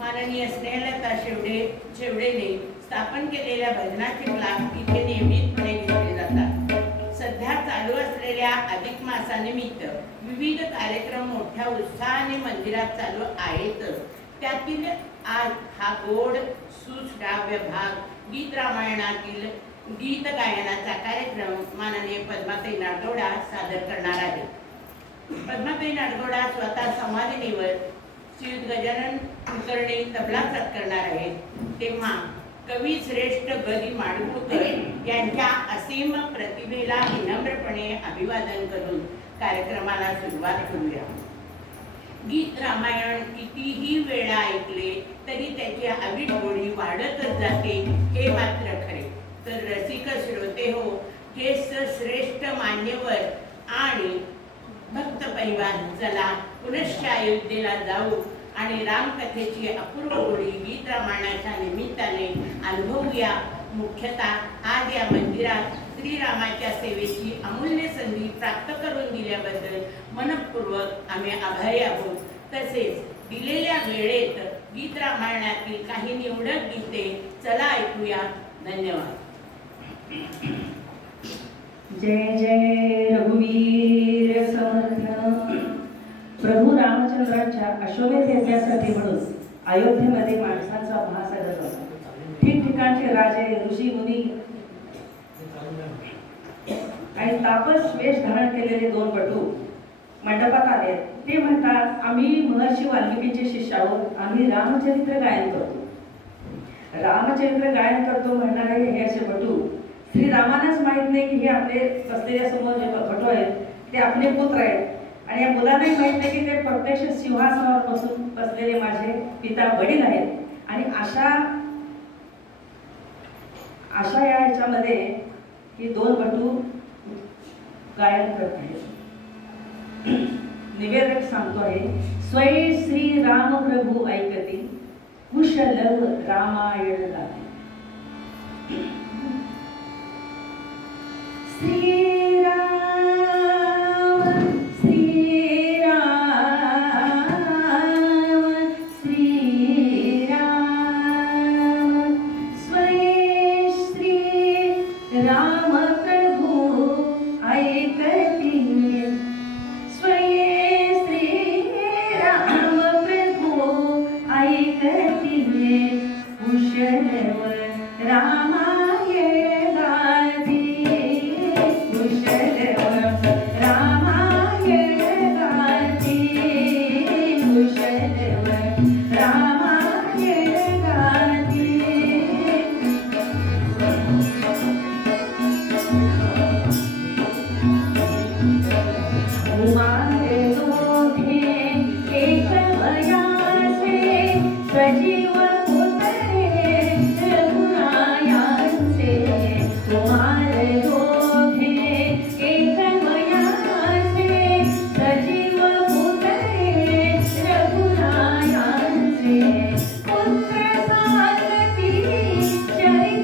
माननीय स्नेहलता शेवडेने स्थापन केलेल्या भजनाचे क्लास इथे नियमितपणे घेतले जातात. सध्या चालू असलेल्या अधिक मासानिमित्त विविध कार्यक्रम मोठ्या उत्साहाने मंदिरात चालू आहेतच. त्यातील आज हा गोड सुश्राव्य भाग गीत रामायणातील गीत गायनाचा कार्यक्रम माननीय पद्माताई नाडगौडा सादर करणार आहे. पद्माताई नाडगौडा स्वतः संवादिनीवर श्रीयुत गजानन कुलकर्णी तबला साथ करणार आहेत. तेव्हा कवी श्रेष्ठ गदी माडगुळकर यांच्या असीम प्रतिभेला विनम्रपणे अभिवादन करून कार्यक्रमाला सुरुवात करूया. गीत रामायण कितीही वेळा ऐकले तरी त्याची अवीट गोडी वाढतच जाते हे मात्र खरे. तर रसिक श्रोते हो, ज्येष्ठ श्रेष्ठ मान्यवर आणि भक्त परिवार, चला पुनश्च अयोध्येला जाऊ आणि रामकथेची अपूर्व गोडी गीत रामायणाच्या निमित्ताने अनुभवूया. मुख्यतः आज या मंदिरात श्रीरामाच्या सेवेची अमूल्य संधी प्राप्त करून दिल्याबद्दल मनपूर्वक आम्ही आभारी आहोत. तसेच दिलेल्या वेळेत गीत रामायणातील काही निवडक गीते चला ऐकूया. धन्यवाद. जय जय रघुवीर समर्थ. प्रभू रामचंद्रांच्या अश्वमेध यज्ञासाठी म्हणून अयोध्येमध्ये माणसांचा महासागर होता. ठिकठिकाणचे राजे, ऋषी, मुनी आणि तापस वेश धारण केलेले दोन बटू मंडपात आले. ते म्हणतात, आम्ही महर्षी वाल्मिकींचे शिष्य आहोत, आम्ही रामचरित्र गायन करतो. रामचरित्र गायन करतो म्हणणारे हे असे बटू श्रीरामांनाच माहीत नाही की हे आपले बसलेल्या समोर जे बटू आहेत ते आपले पुत्र आहेत. आणि या मुलांनाही माहीत नाही की ते प्रत्यक्ष सिंहासनावर बसून बसलेले माझे पिता वडील आहेत. आणि अशा या ह्याच्यामध्ये ही दोन बटू गायन करत आहेत. निवेदक सांगतो आहे, स्वय श्री राम प्रभू ऐकती कुशल रामायण गाते. रामायण गाती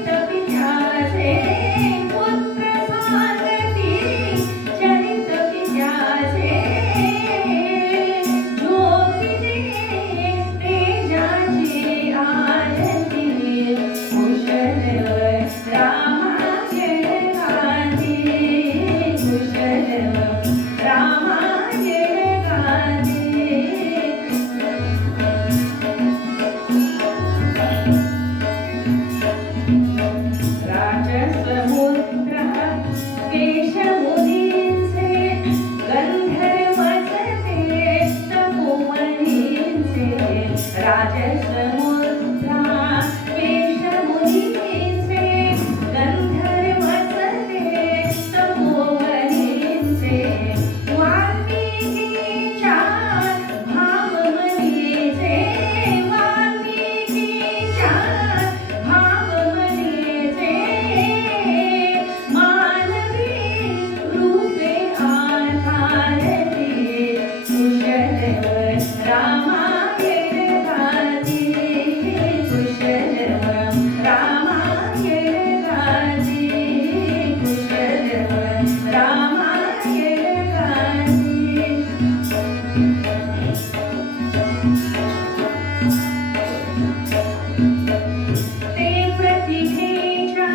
ते प्रतिभेच्या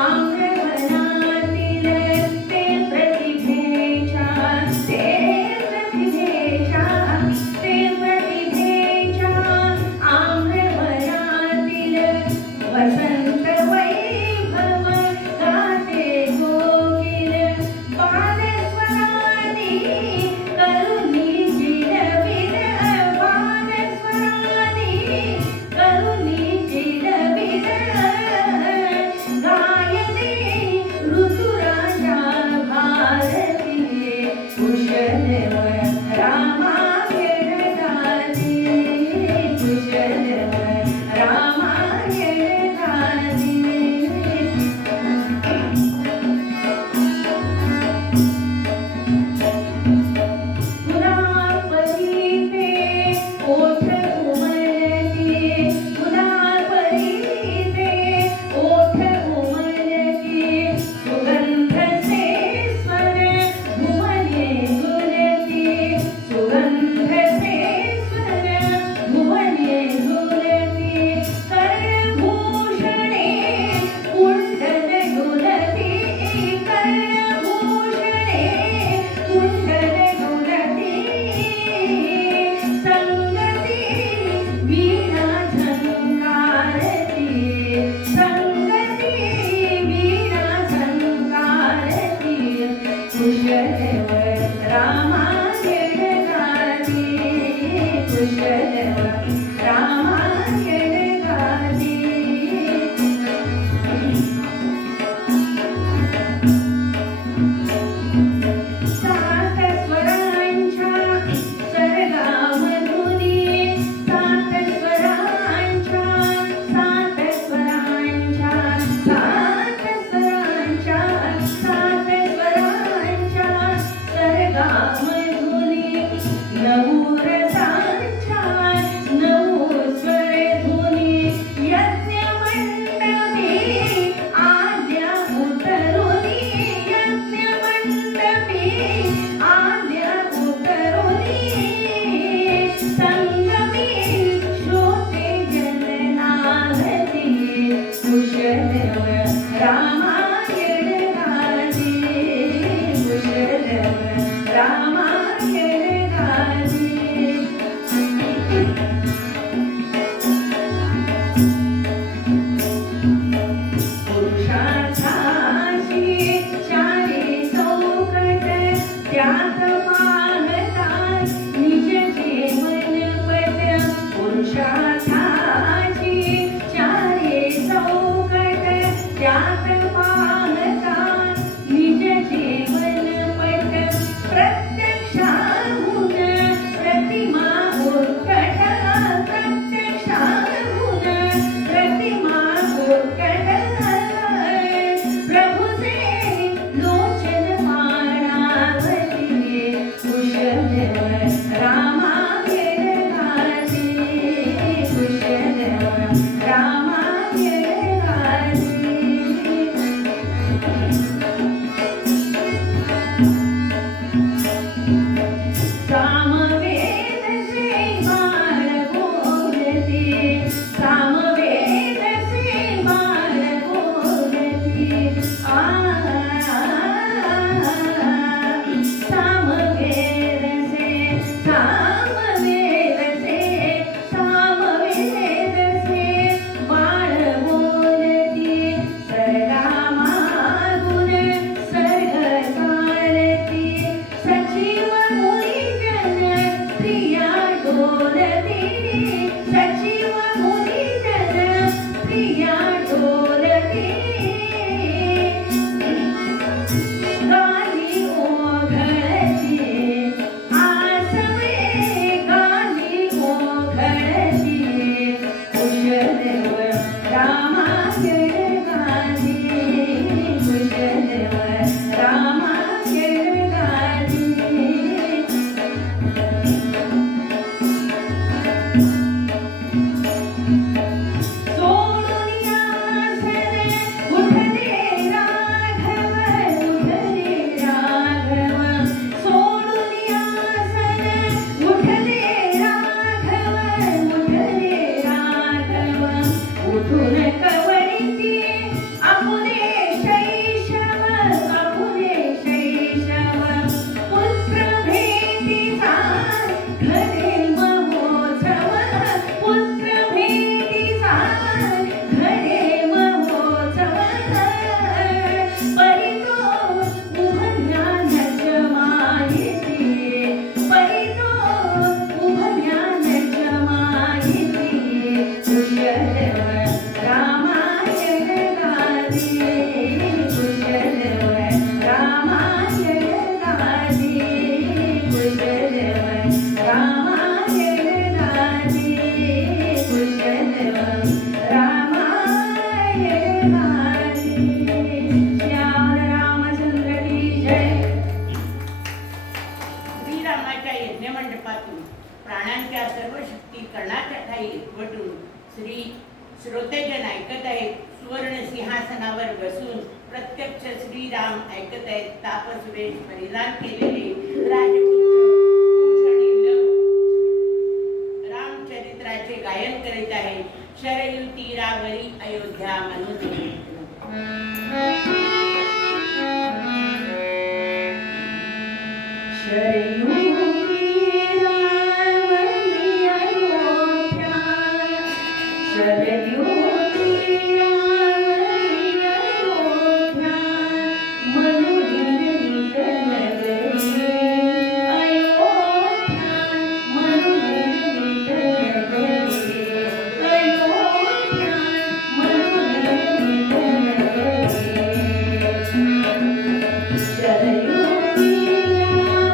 आम्रवनातील ते प्रतिभेच्या आम्रवनातील वसंत वैभव गाते कोकिल बालस्वरानी करुणी जिरविर बालस्वरानी करुणी चित्रपटून श्रोतेजन ऐकत आहेत. सुवर्ण सिंहासनावर बसून प्रत्यक्ष श्रीराम ऐकत आहेत. तापस वेश परिधान केलेले राजपुत्र कुश आणि लव रामचरित्राचे गायन करीत आहेत. शरयू तीरावरी अयोध्या मनोज शरयू तीरावरी अयोध्या, शरयू तीरावरी अयोध्या, मनोनिर्मित नगरी अयोध्या, मनोनिर्मित नगरी अयोध्या, मनोनिर्मित नगरी. शरयू तीरावरी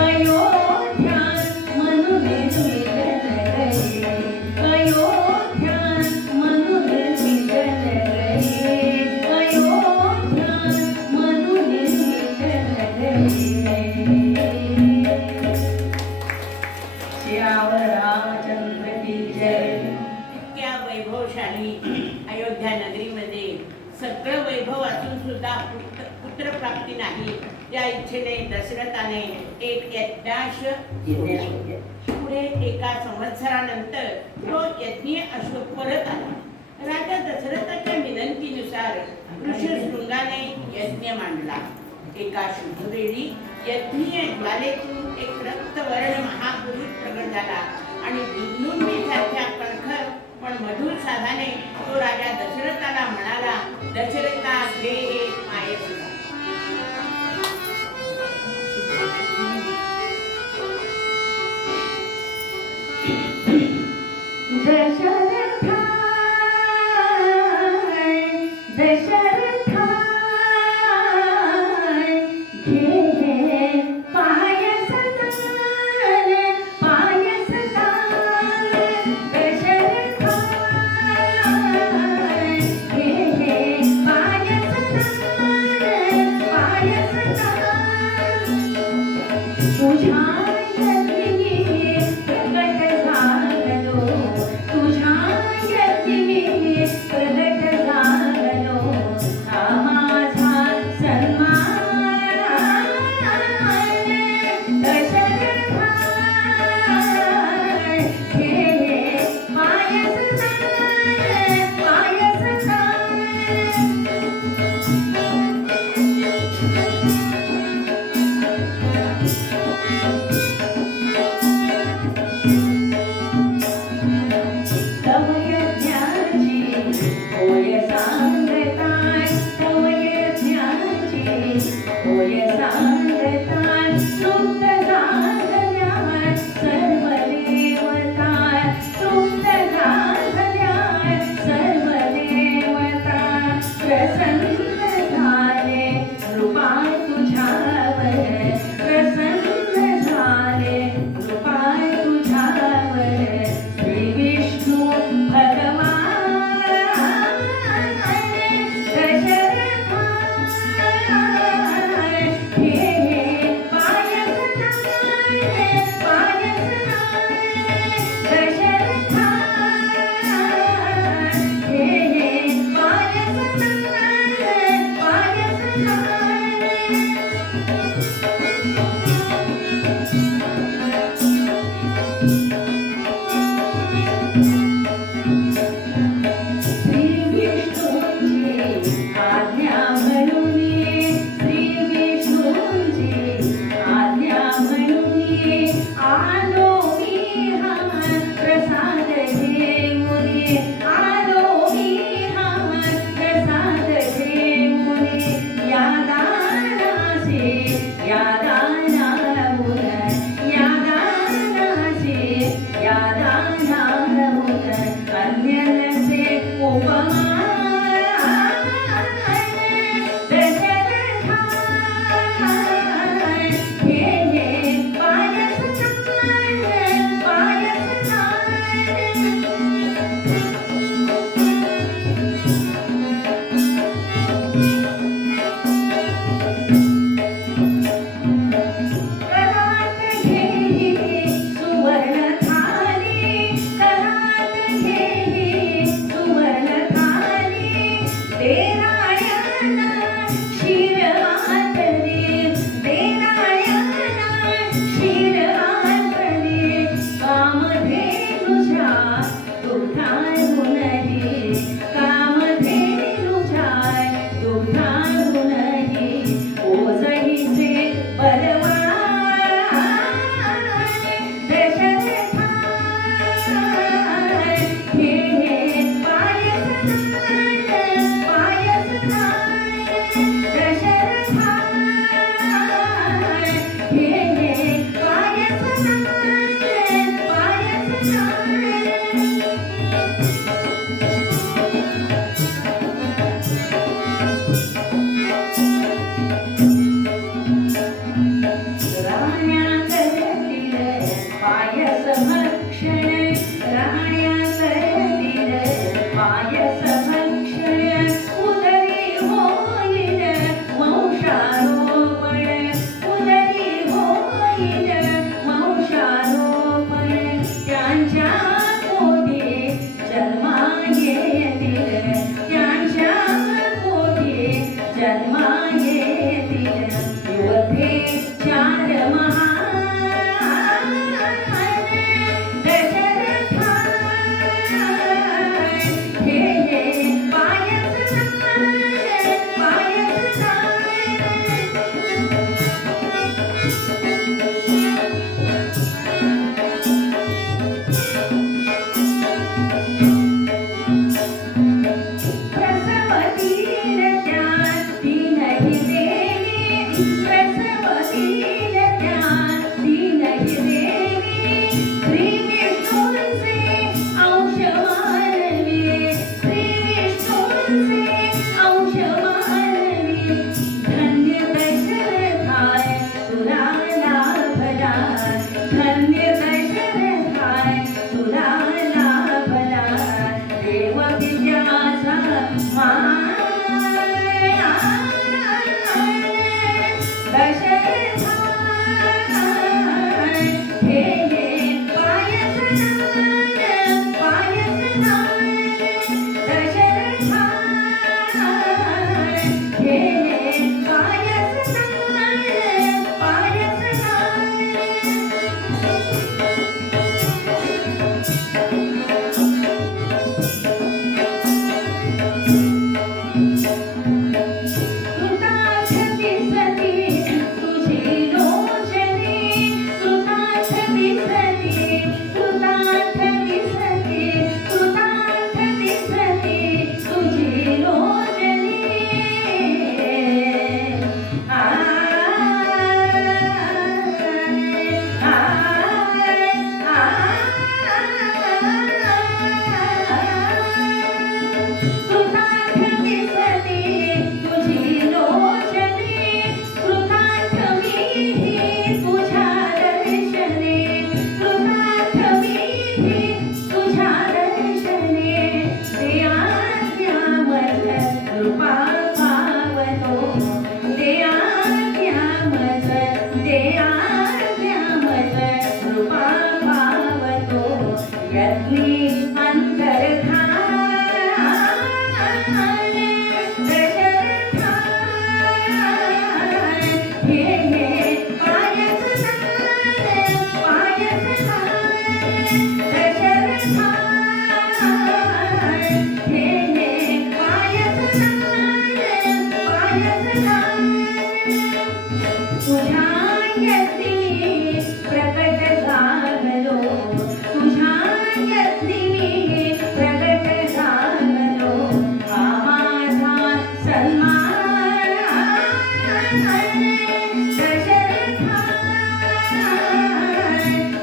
अयोध्या म्हणून निर्मित नगरी, अयोध्या म्हणून निर्मित नगरी, अयोध्या म्हणून निर्मित नगरी. श्याम रामचंद्र की जय. इतक्या वैभवशाली अयोध्या नगरीमध्ये सगळं वैभव असून सुद्धा पुत्रप्राप्ती नाही या इच्छेने दशरथाने एक यज्ञाश पुढे एका संवत्सरानंतर तो यज्ञीय अश्व परत आला. राजा दशरथाच्या विनंतीनुसार ऋषशृंगाने यज्ञ मांडला. एका शुभवेळी यज्ञीय ज्वालेतून एक रक्तवर्ण महापुरुष प्रगट झाला आणि दुर्नुंबीसारख्या कणखर पण मधुर साधाने तो राजा दशरथाला म्हणाला, दशरथा घे हे मायेसुरा. दशरथा दशरथा घे पायस दान, पायस दान. दशरथा घे पायस दान, पायस दान. तुझ्या यज्ञी प्रगट झालो, तुझ्या यज्ञी प्रगट झालो. हा माझा सन्मान. दशरथा घे पायस दान, पायस दान. तव यज्ञाची होय सांगताय, तव यज्ञाची होय सांगताय. तृप्त झाल्या सर्व देवता, तृप्त झाल्या सर्व देवता. प्रसन्न झाले कृपा तुझ्यावर, प्रसन्न झाले कृपा तुझ्यावर. श्री विष्णू भगवान. दशरथा घे पायस दान, पायस दान. दशरथा घे पायस दान, पायस श्री विष्णूंची आज्ञा म्हणून, श्री विष्णूंची आज्ञा म्हणून आलो मी हा प्रसाद घेऊन, आलो मी हा प्रसाद घेऊन. या दानाचे या दानाहून, या दानाचे या दानाहून अन्य नसे उपमा. दशरथा घे पायस दान, पायस दान. करात घे सुवर्ण थाली, करात घे सुवर्ण थाली. देराळ्यांना शिर आतली, देराळ्यांना शिर आतली. कामधेनुच्या दुग्धाहूनही, कामधेनुच्या दुग्धाहूनही ओझहीचे बलवान. दशरथा घे पायस दान, पायस दान. दशरथा घे पायस दान, पायस दान. राण्या करतील पायस भक्षण, राण्या करतील पायस भक्षण, उदरी होईल वंशारोपण, उदरी होईल वंशारोपण, त्यांच्या पोटी जन्मा येतील, त्यांच्या पोटी जन्मा येतील, युवते चार महान दशरथा, हे पायस दान, पायस दान. प्रसवतील त्या तीनही देवी, प्रसवतील त्या तीनही देवी, श्री विष्णूंचे अंश मानवी, श्री विष्णूंचे अंश मानवी, धन्य दशरथाय तुला लाभला, धन्य दशरथाय तुला लाभला, देव विद्याचा माया दशरथा, हे पायस दान, पायस दान, दशरथा, हे पायस दान, पायस दान. कृतार्थ दिसती तुझी लोचने, कृतार्थ दिसती, कृतार्थ दिसती, कृतार्थ दिसती तुझी लोचने. आ कृतार्थ दिसती तुझी लोचने, कृतार्थ मीही तुझ्या दर्शने, कृतार्थ मीही तुझ्या दर्शने, ते आज्ञावत कृपा पावतो, ते आज्ञावत, ते आज्ञावत कृपा पावतो, यज्ञी अंतर्धान दशरथा, हे पायस दान, पायस दान, दशरथा, हे पायस दान, पायस दान. तुझ्या यज्ञी प्रकट झालो, तुझ्या यज्ञी प्रकट झालो, हा माझा सन्मान दशरथा,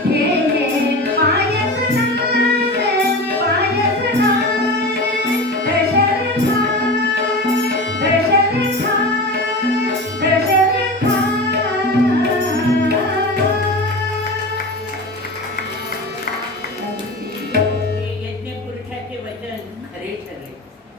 हे पायस दान, पायस दान, दशरथा, दशरथा, दशरथा. हे यज्ञपुरुषाचे वचन खरे ठरले.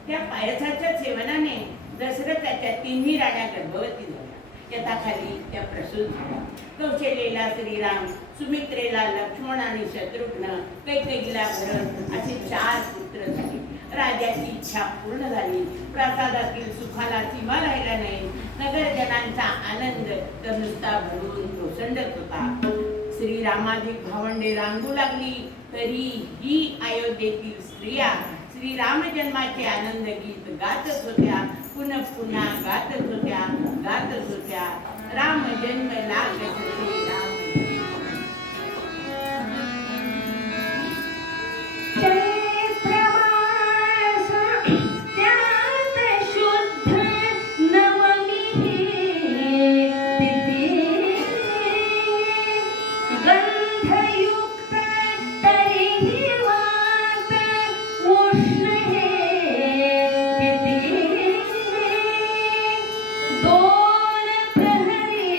त्या पायसाच्या सेवनाने दशरथाच्या तिन्ही राण्या गर्भवती झाल्या, यथाखाली त्या प्रसूत झाल्या. कौशल्येला श्रीराम, सुमित्रेला लक्ष्मण आणि शत्रुघ्न, कैकेयीला भरत असे 4 पुत्र झाले. राजाची इच्छा पूर्ण झाली. प्रासादातील सुखाला सीमा राहिला नाही. नगरजनांचा आनंद तर नुसता भरून ओसंडत होता. श्रीरामाधिक भावंडे रांगू लागली, तरी ही अयोध्येतील स्त्रिया श्रीराम जन्माचे आनंद गीत गातच होत्या, पुन्हा पुन्हा गातच होत्या, गातच होत्या. राम जन्म लाग श्रीराम. चैत्रमास त्यात शुद्ध नवमी तिथी, गंधयुक्त तरीही वात उष्ण हे तिथी, 2 प्रहरी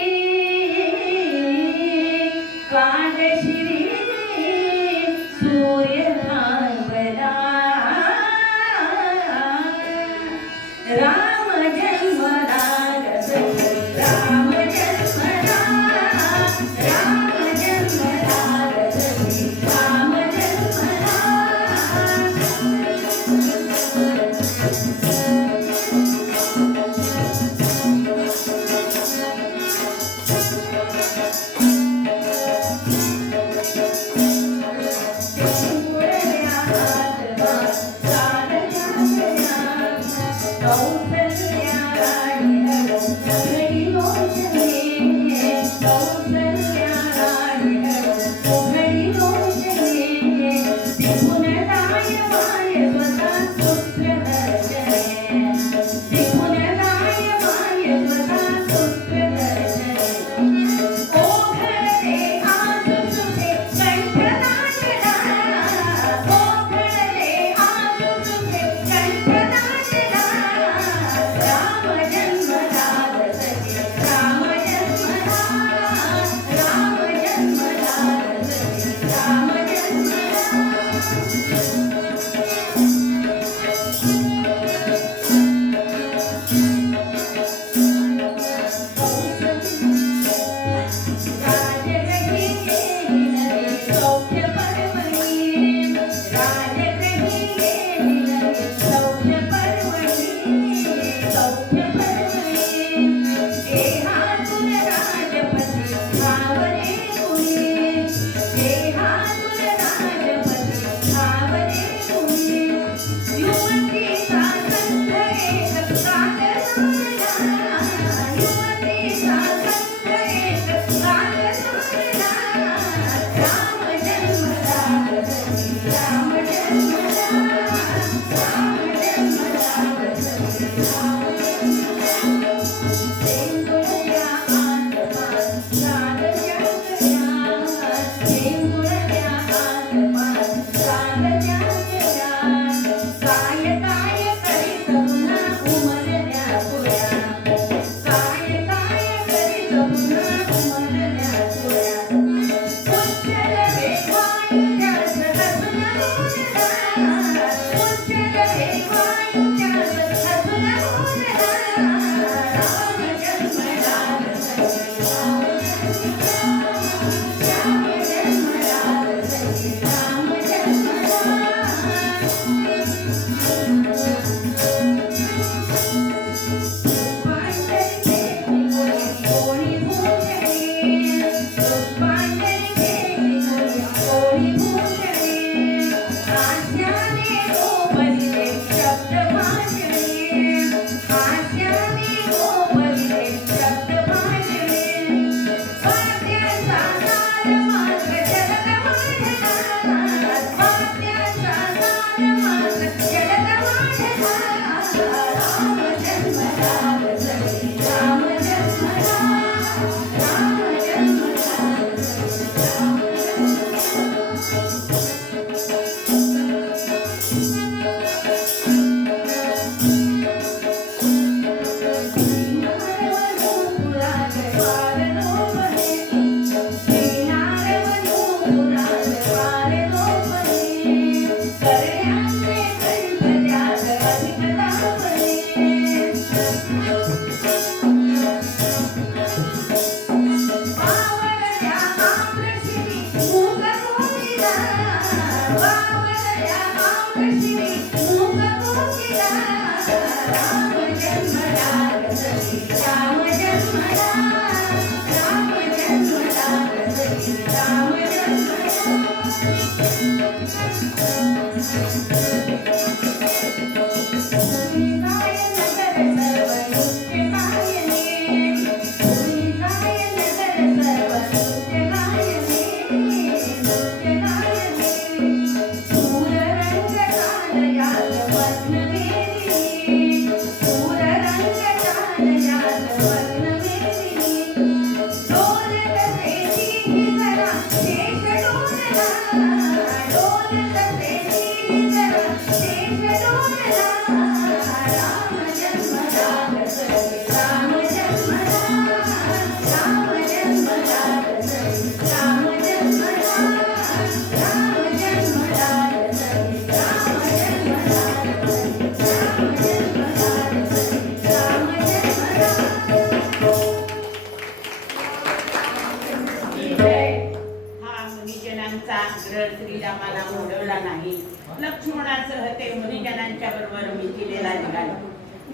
हा मुनिजनांचा आग्रह श्रीरामाला मोडवला नाही. लक्ष्मणासह ते मुनिजनांच्या बरोबर मिथिलेला निघाले.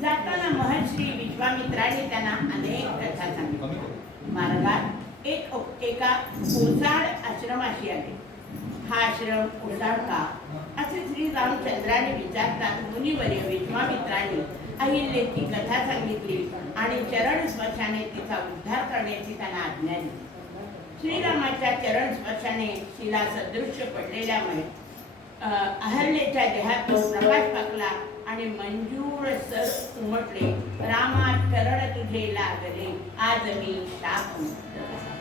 जाताना महर्षी विश्वामित्राने त्यांना अनेक कथा सांगितल्या. मार्गात एका ओसाड आश्रमाशी आले. हा आश्रम ओसाड का असे श्री रामचंद्राने विचारतात मुनिवर्य विश्वामित्राने अहिल्याची कथा सांगितली आणि चरण स्पर्शाने तिचा उद्धार करण्याची त्यांना आज्ञा दिली. श्रीरामाच्या चरण स्पर्शाने शिला सदृश्य पडलेल्यामुळे अहल्येच्या देहातून प्रकाश पाकला आणि मंजूळ सर उमटले. रामा चरण तुझे लागले आज मी शाप मुक्त झाले.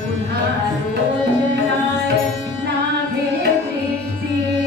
पुन्हा रोज नाय नाभे दृष्टी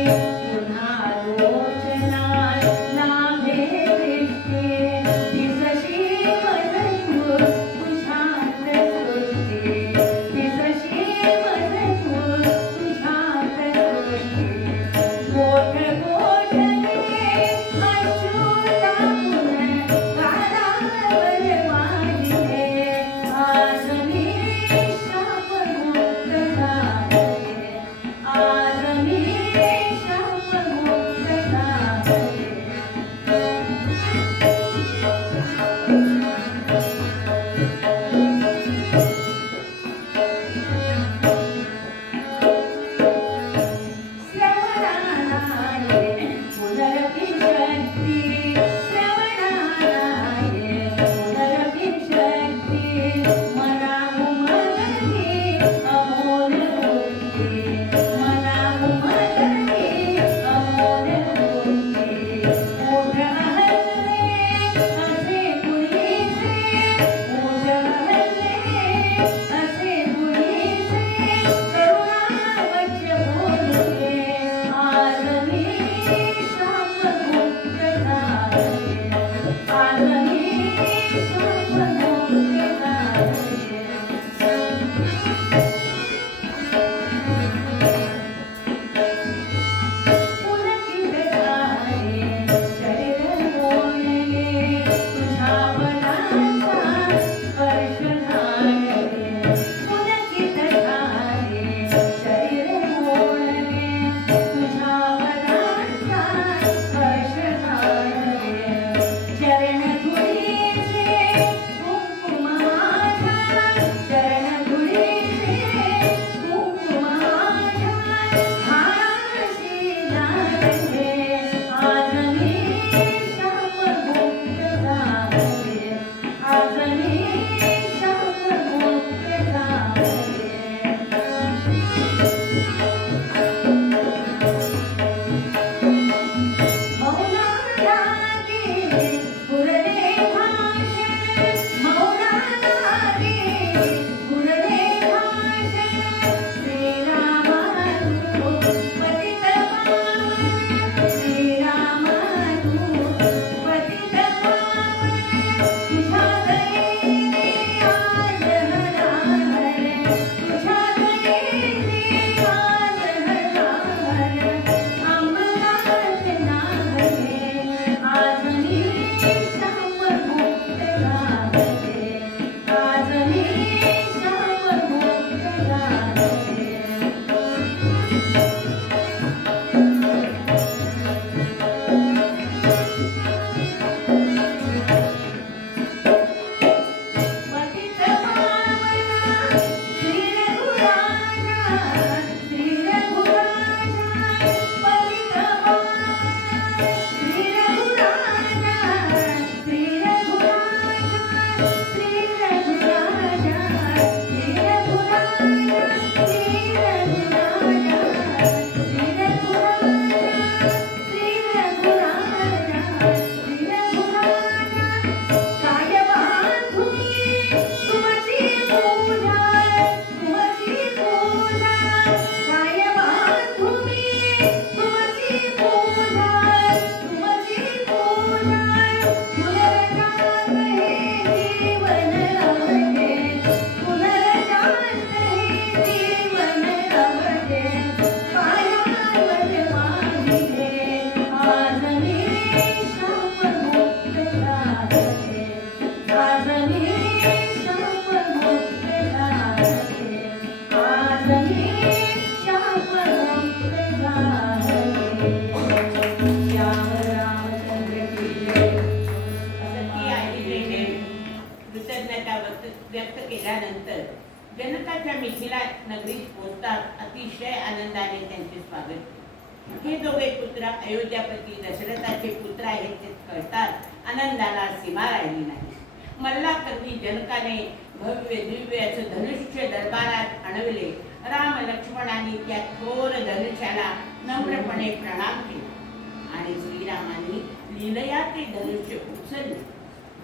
मिथिला नगरीत पोहोचताच अतिशय आनंदाने त्यांचे स्वागत केले. हे दोघे पुत्र अयोध्यापती दशरथाचे पुत्र आहेत ते कळतात आनंदाला सीमा राहिली नाही. मल्लापती जनकाने भव्य दिव्य असं धनुष्य दरबारात आणविले. राम लक्ष्मणांनी त्या थोर धनुष्याला नम्रपणे प्रणाम केला आणि श्रीरामांनी लीलया ते धनुष्य उचलले.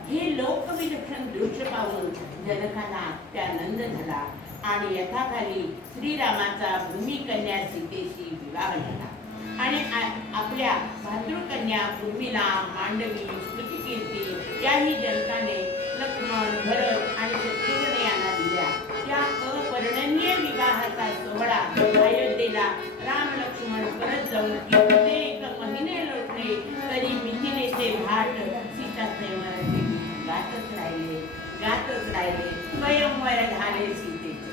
हे लोकविलक्षण दृश्य पाहून जनकाला अत्यानंद झाला आणि यथाखाली श्रीरामाचा भूमिकन्या सीतेशी विवाह झाला आणि आपल्या भातृकन्या उर्मिला, मांडवी, स्मृतिकीर्ती याही जनकाने लक्ष्मण, भरत आणि शत्रुघ्न यांना दिल्या. या अवर्णनीय विवाहाचा सोहळा अयोध्येला राम लक्ष्मण परत जाऊन कित्येक महिने लोटले तरी मिथिलेचे घाट सीता स्वयंवराचे गातच राहिले. स्वयंवर झाले सीतेचे.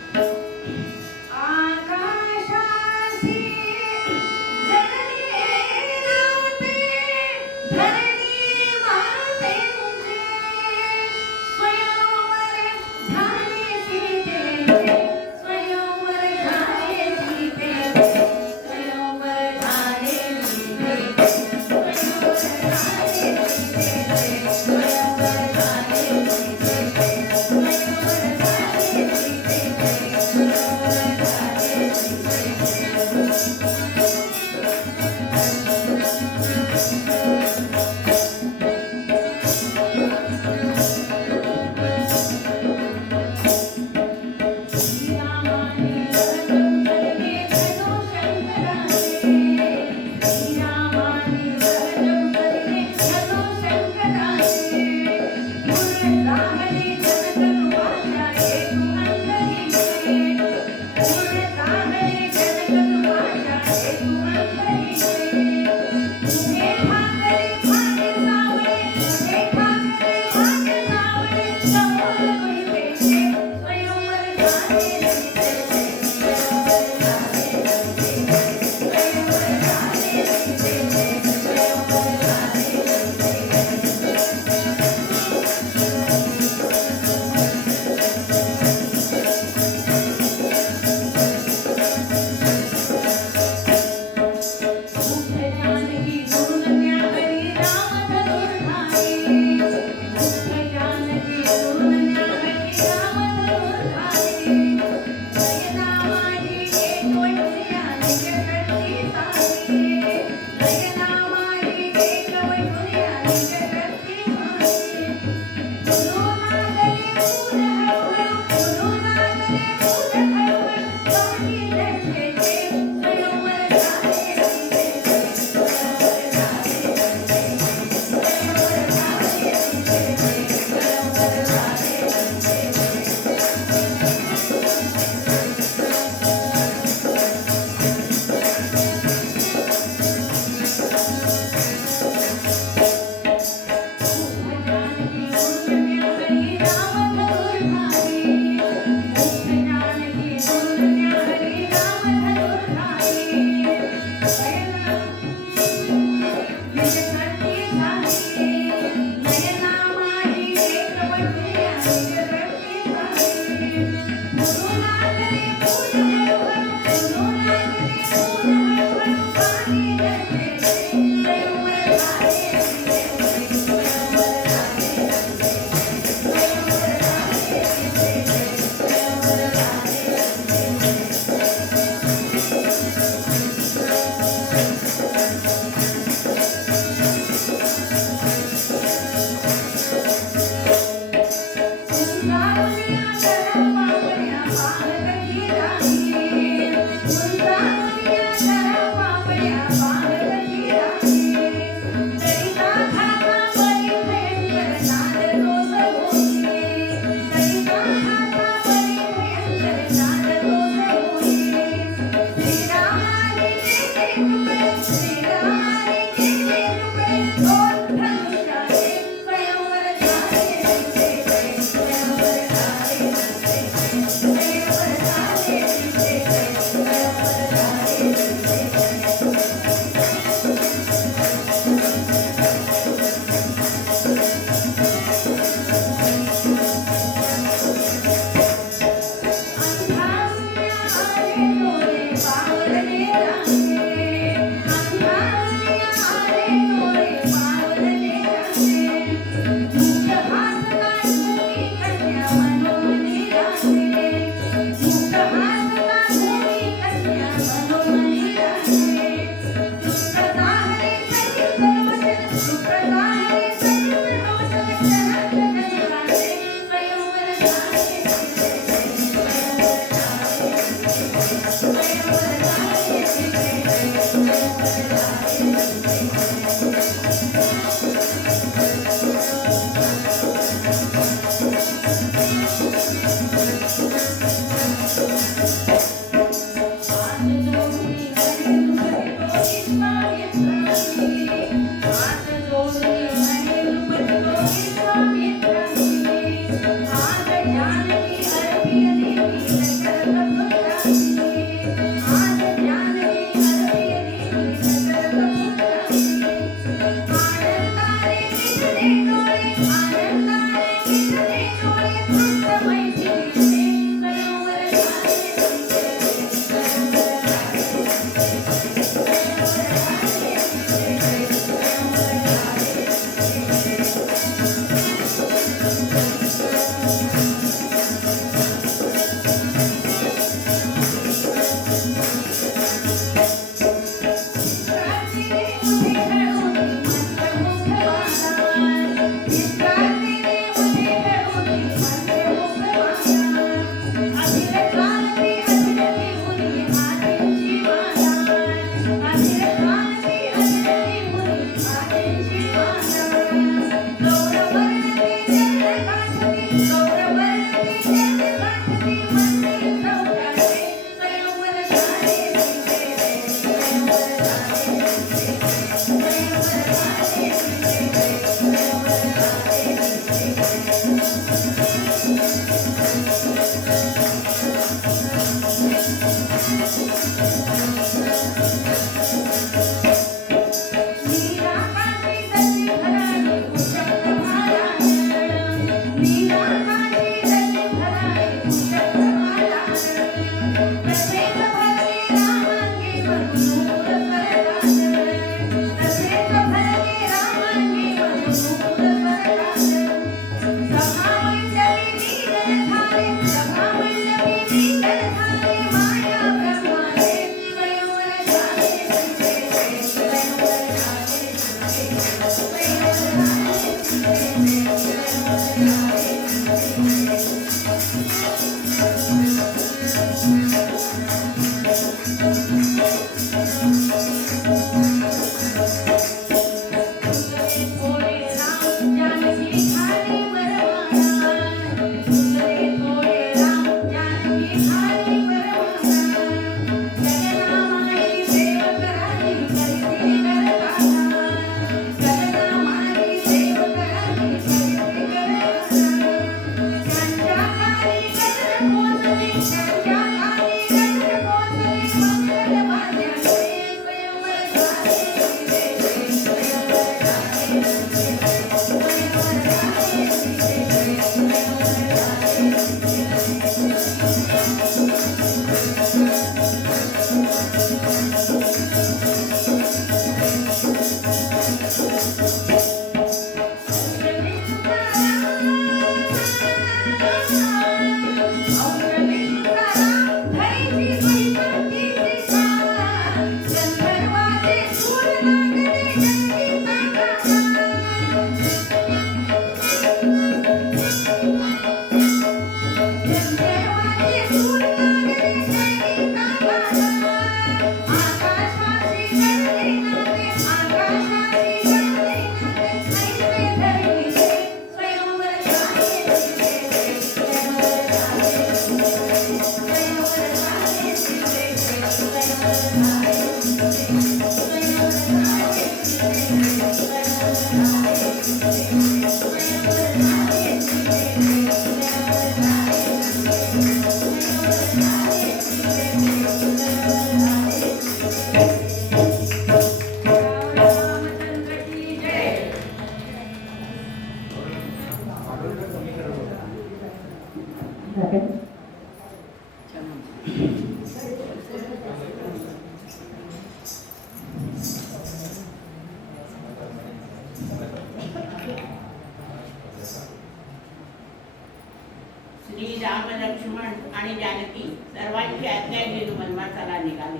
श्री राम लक्ष्मण आणि जानकी सर्वांची आज्ञा घेऊन वनवासाला निघाले.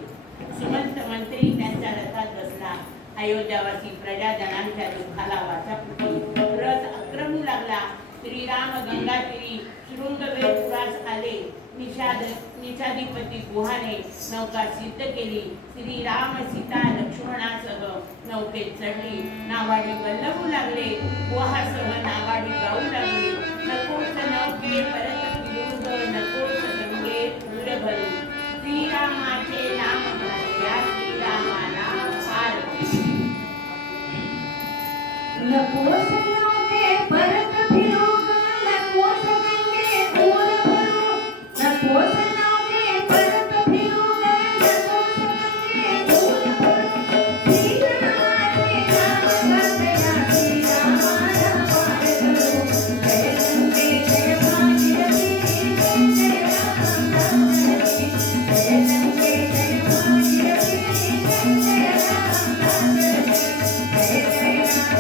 सुमंत मंत्री त्यांच्या रथात बसला. अयोध्यावासी प्रजाजनांच्या दुःखाला वाचा फुटली. रथ आक्रमू लागला. श्रीराम गंगातीरी शृंगवेरपुरास आले. निषाधिपती गुहाने नौका सिद्ध केली. श्रीराम सीता लक्ष्मणासह नौकेत चढली. नावाडी वल्लवू लागले. गुहासह नावाडी गाऊ लागली. नकोच नौके परत फिरून नकोच गंगे पूर भरून. श्रीरामाचे नाम म्हणूया श्रीरामाला फार नकोस नव्हते परत फिरू ग, नकोस गंगे ऊर भरू. नकोस नव्हते परत फिरू ग, नकोस गंगे ऊर भरू. श्रीरामाचे नाम गातया, श्रीरामाला पार करू. जय गंगे जय भागीरथी, जय जय राम राम हरी. जय गंगे जय भागीरथी, जय जय राम राम हरी. जय जय राम.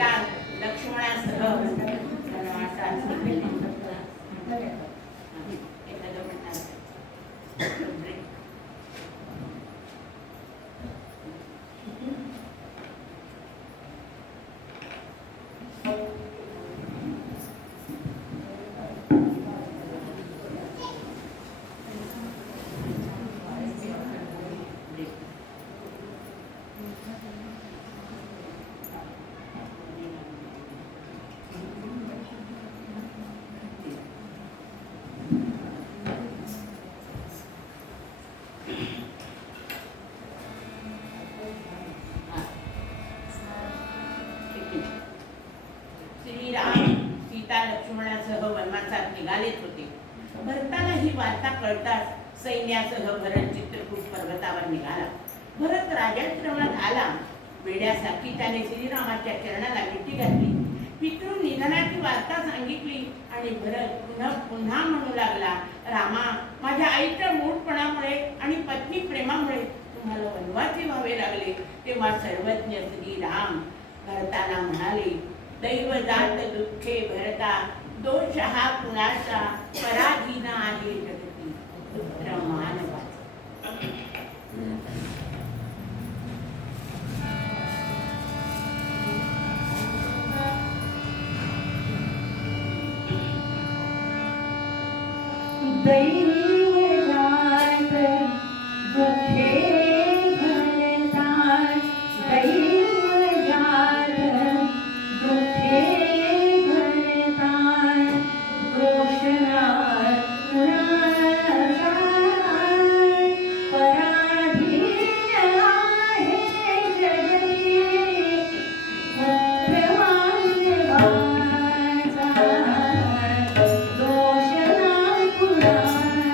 श्रीराम सीता लक्ष्मणासह वनवासात एखादं म्हणणार श्रीराम सीता लक्ष्मणासह वनवासात निघालेच होते. भरताला ही वार्ता कळताच सैन्यासह भरत चित्रकूट पर्वतावर निघाला. भरत राजाश्रमात आला. वेड्यासारखी त्याने श्रीरामाच्या चरणाला मिठी घातली. पितृ निधनाची वार्ता सांगितली आणि भरत पुन्हा म्हणू लागला, रामा, माझ्या आईच्या मूढपणामुळे आणि पत्नी प्रेमामुळे तुम्हाला वनवासी व्हावे लागले. तेव्हा सर्वज्ञ श्रीराम भरताला म्हणाले, दैव जात दुःखे भरता, दोष हा कुणाचा, पराधीन आहे जगती, पुत्र मानवाचा. दैव जात दुःखे भरता, दैव जात दुःखे भरता, दोष ना कुणाचा, पराधीन आहे जगती, पुत्र मानवाचा. दोष ना कुणाचा,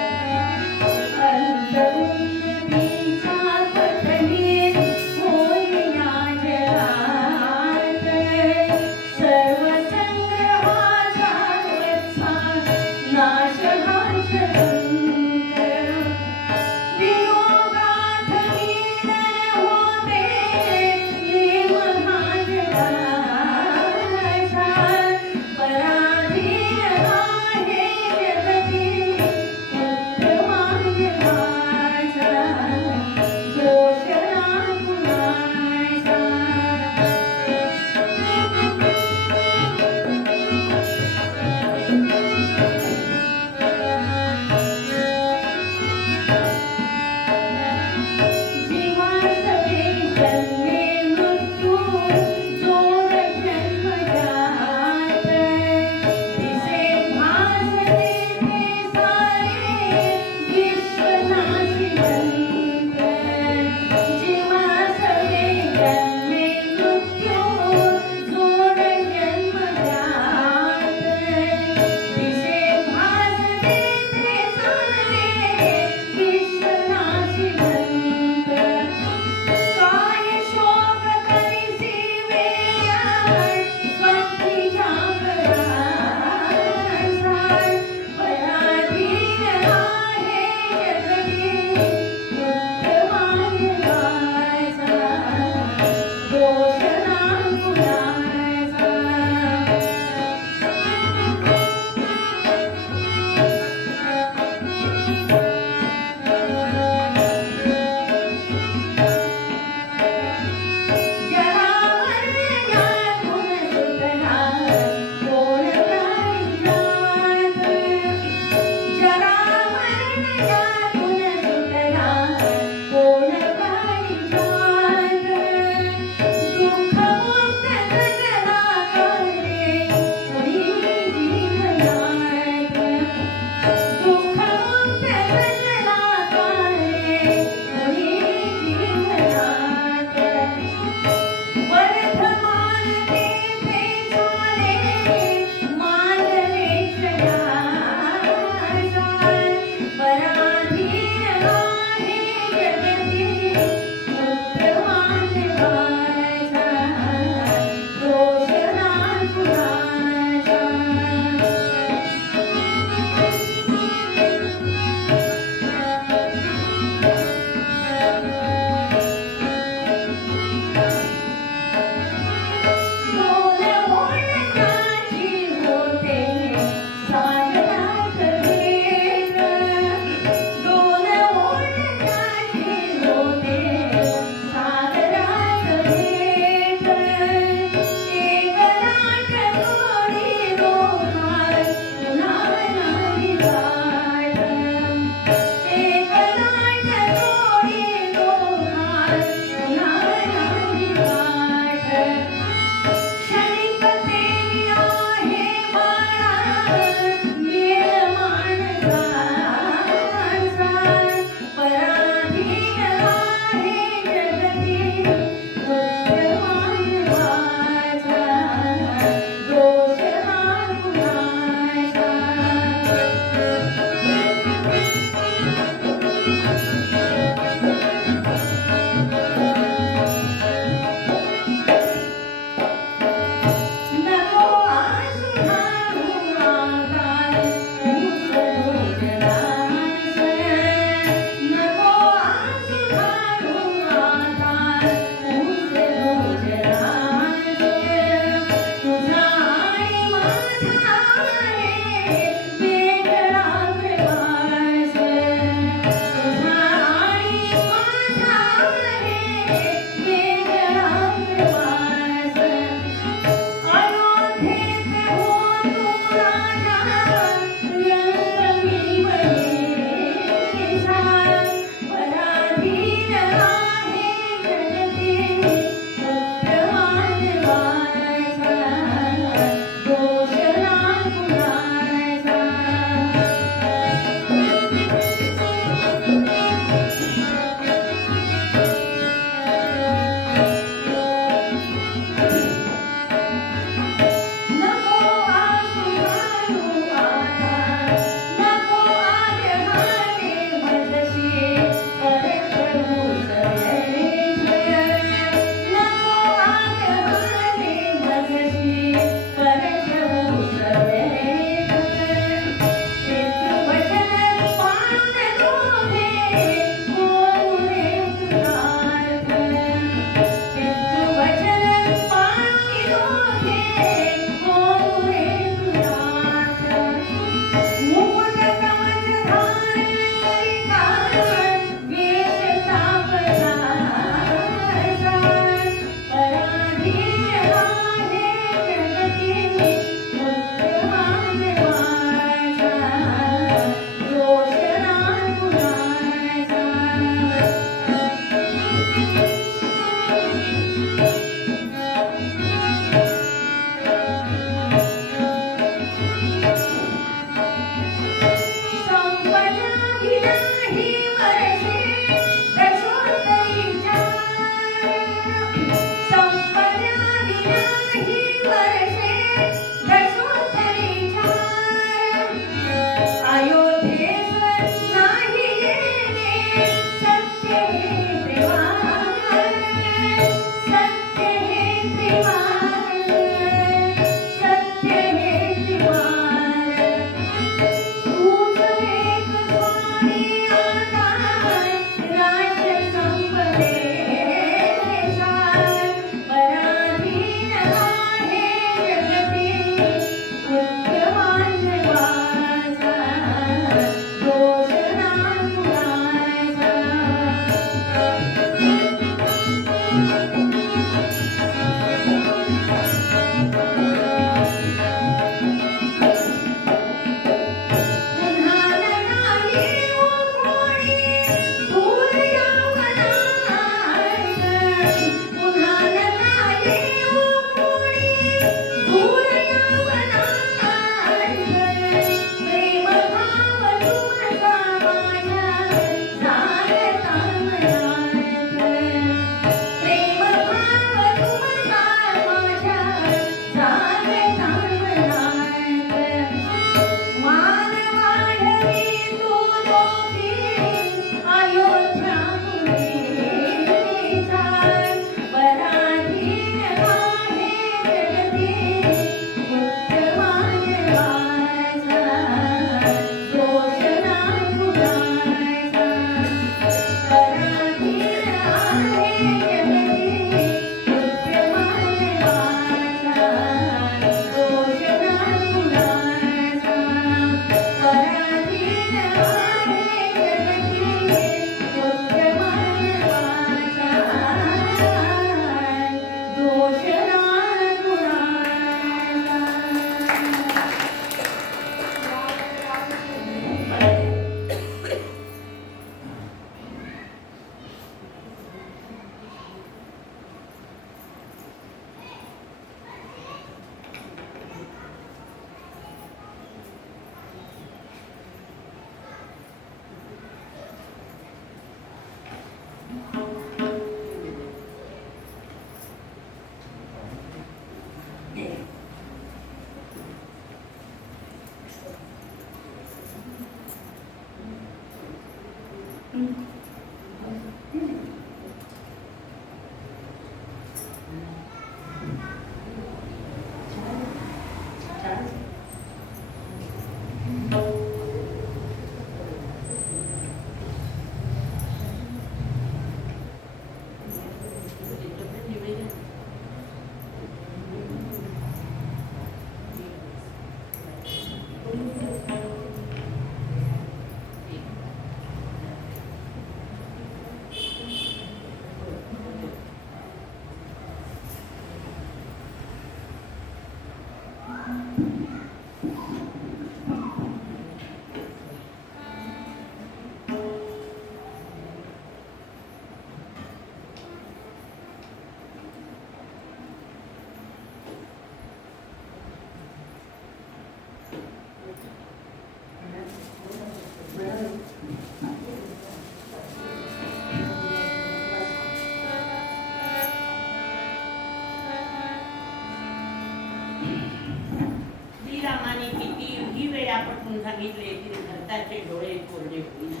श्रीरामाने कितीही वेळा पटवून सांगितले की भरताचे डोळे कोरडे होईना.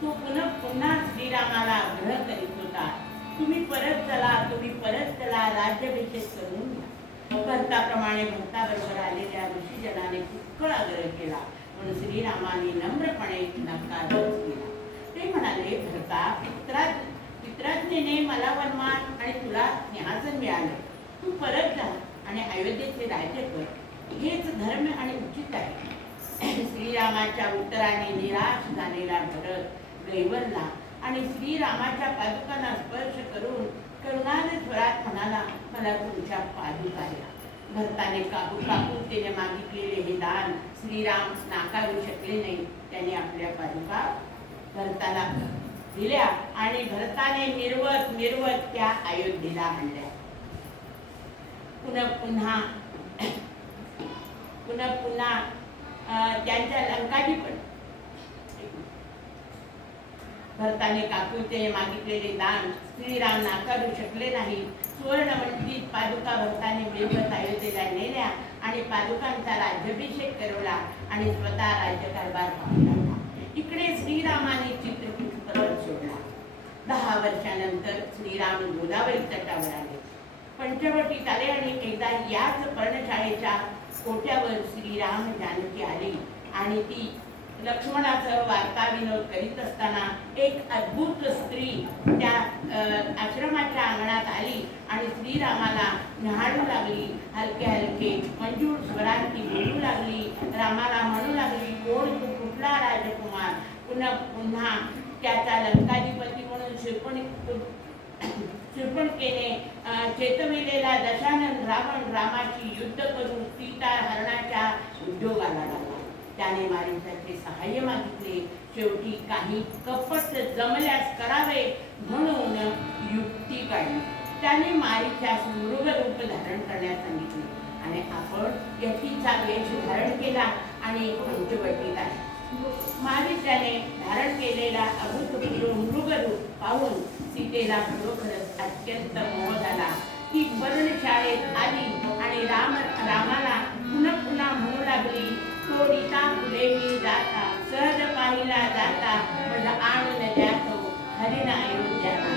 तो पुन्हा श्रीरामाला आग्रह करीत होता, तुम्ही परत चला, राज्याभिषेक करून घ्या. भरताप्रमाणे भरताबरोबर आलेल्या ऋषीजनाने पुष्कळ आग्रह केला, पण श्रीरामाने नम्रपणे नकारच केला. ते म्हणाले, भरता, पित्राज्ञेने मला वनमान आणि तुला सिंहासन मिळाले. तू परत जा आणि अयोध्येचे राज्य कर. हेच धर्म आणि उचित आहे. श्रीरामाच्या उत्तराने निराश झालेला भरत गैवरला आणि श्रीरामाच्या पादुकांना स्पर्श करून करुणाने स्वरात म्हणाला, मला तुमच्या पादुका द्या. भरताने काकुतीने मागितलेले हे दान श्रीराम नाकारू शकले नाही. त्याने आपल्या पादुका भरताला दिल्या आणि भरताने निर्वत त्या अयोध्येला आणल्या. पुन्हा त्यांच्या लंकाधिपती भरताने काकुतीने मागितलेले दान श्रीराम नाकारू शकले नाही. सुवर्णमंडित पादुका भरताने मिळवत अयोध्येला नेल्या आणि पादुकांचा राज्याभिषेक करवला आणि स्वतः राज्यकारभार पाहू लागला. इकडे श्रीरामाने चित्रकूट पर्वत सोडला. 10 वर्षानंतर श्रीराम गोदावरी तटावर आले. पंचवटीत आले आणि एकदा याच पर्णशाळेच्या कोट्यावर श्रीराम जानकी आली आणि ती लक्ष्मणासह वार्ता विनोद करीत असताना एक अद्भुत स्त्री त्या आश्रमाच्या अंगणात आली आणि श्रीरामाला न्याहाळू लागली. हलके हलके मंजूळ स्वरात ती बोलू लागली. रामाला म्हणू लागली, कोण तू, कुठला राजकुमार? पुन्हा त्याचा लंकाधिपती म्हणून शूर्पणखेने चेतविलेला दशानन रावण रामाची युद्ध करून सीता हरणाच्या उद्योगाला लागला. त्याने मारीचाचे सहाय्य मागितले. शेवटी काही कपट जमल्यास करावे म्हणून युक्ती काढली. त्याने मारीच्यास मृगरूप धारण करण्यास सांगितले आणि आपण यतीचा वेश धारण केला आणि पंचवटीत आले. मारीच्याने धारण केलेला अभूतपूर्व मृगरूप पाहून सीतेला खरोखरच अत्यंत मोह झाला. ती पर्णशाळेत आली आणि रामाला पुन्हा म्हणू लागली, तो रीता फुले मी जाता, सहज पाहिला जाता, माझा आणून द्यातो हरिना अयोध्याला.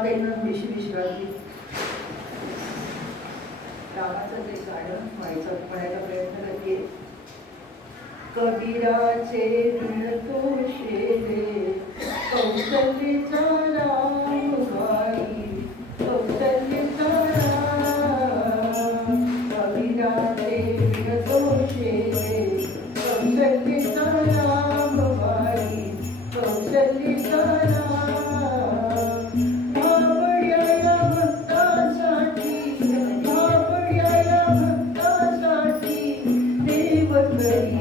रमाबाईंना थोडीशी विश्रांती. रामाचं जे गाणं म्हणायचा प्रयत्न करते. कबीराचे विणतो शेले कौशल्यचा राम भाई, कौशल्यचा राम. कबीराचे विणतो शेले कौशल्यचा राम भाई, कौशल्यचा राम. भाबड्याला भक्तासाठी, भाबड्याला भक्तासाठी देव करी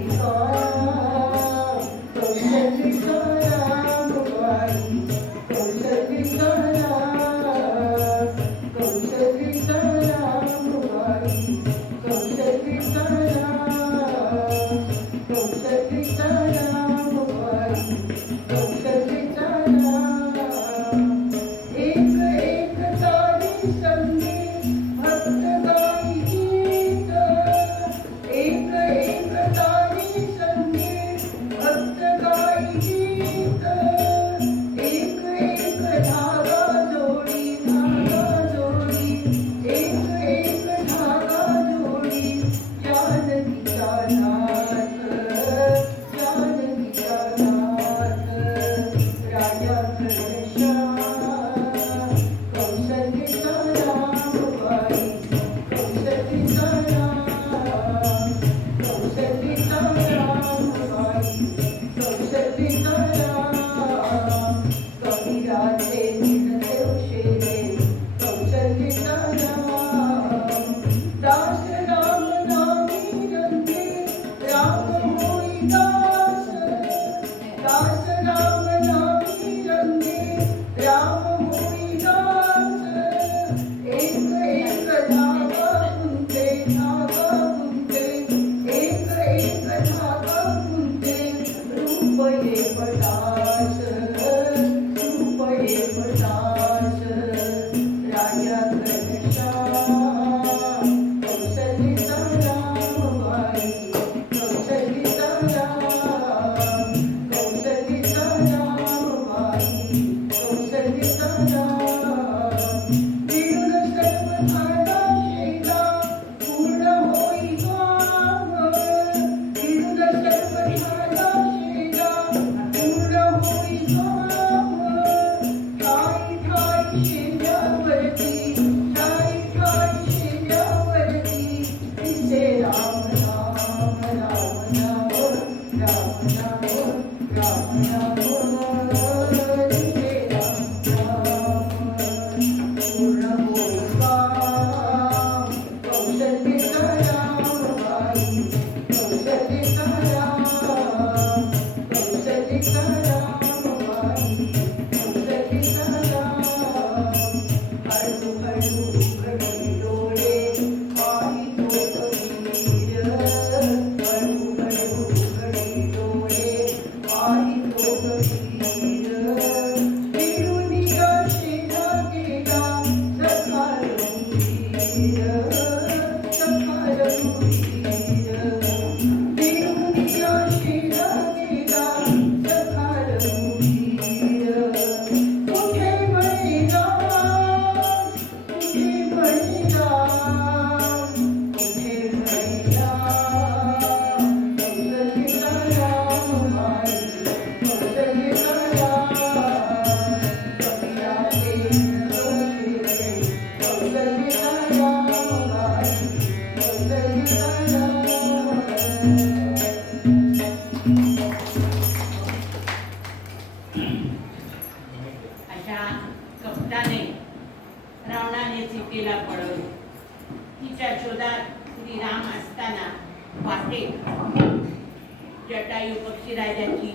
जटायू पक्षीराजाची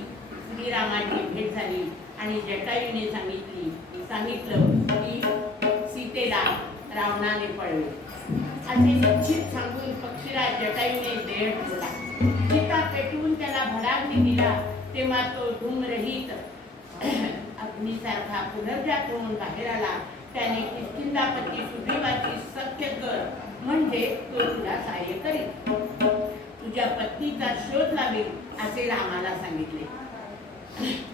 श्रीरामाची भेट झाली आणि जटायूने सांगितलं की सीतेला रावणाने पळवले असे निश्चित सांगून पक्षीराज जटायूने देह ठेवला. सीता पेटवून त्याला भडावणी दिला तेव्हा तो धूमरहित अग्नीसारखा पुनर्जात होऊन बाहेर आला. त्याने किष्किंधापती सुग्रीवाची सख्य कर म्हणजे तो तुला सहाय्य करेल, तुझ्या पत्नीचा शोध लावेल असे रामाला सांगितले.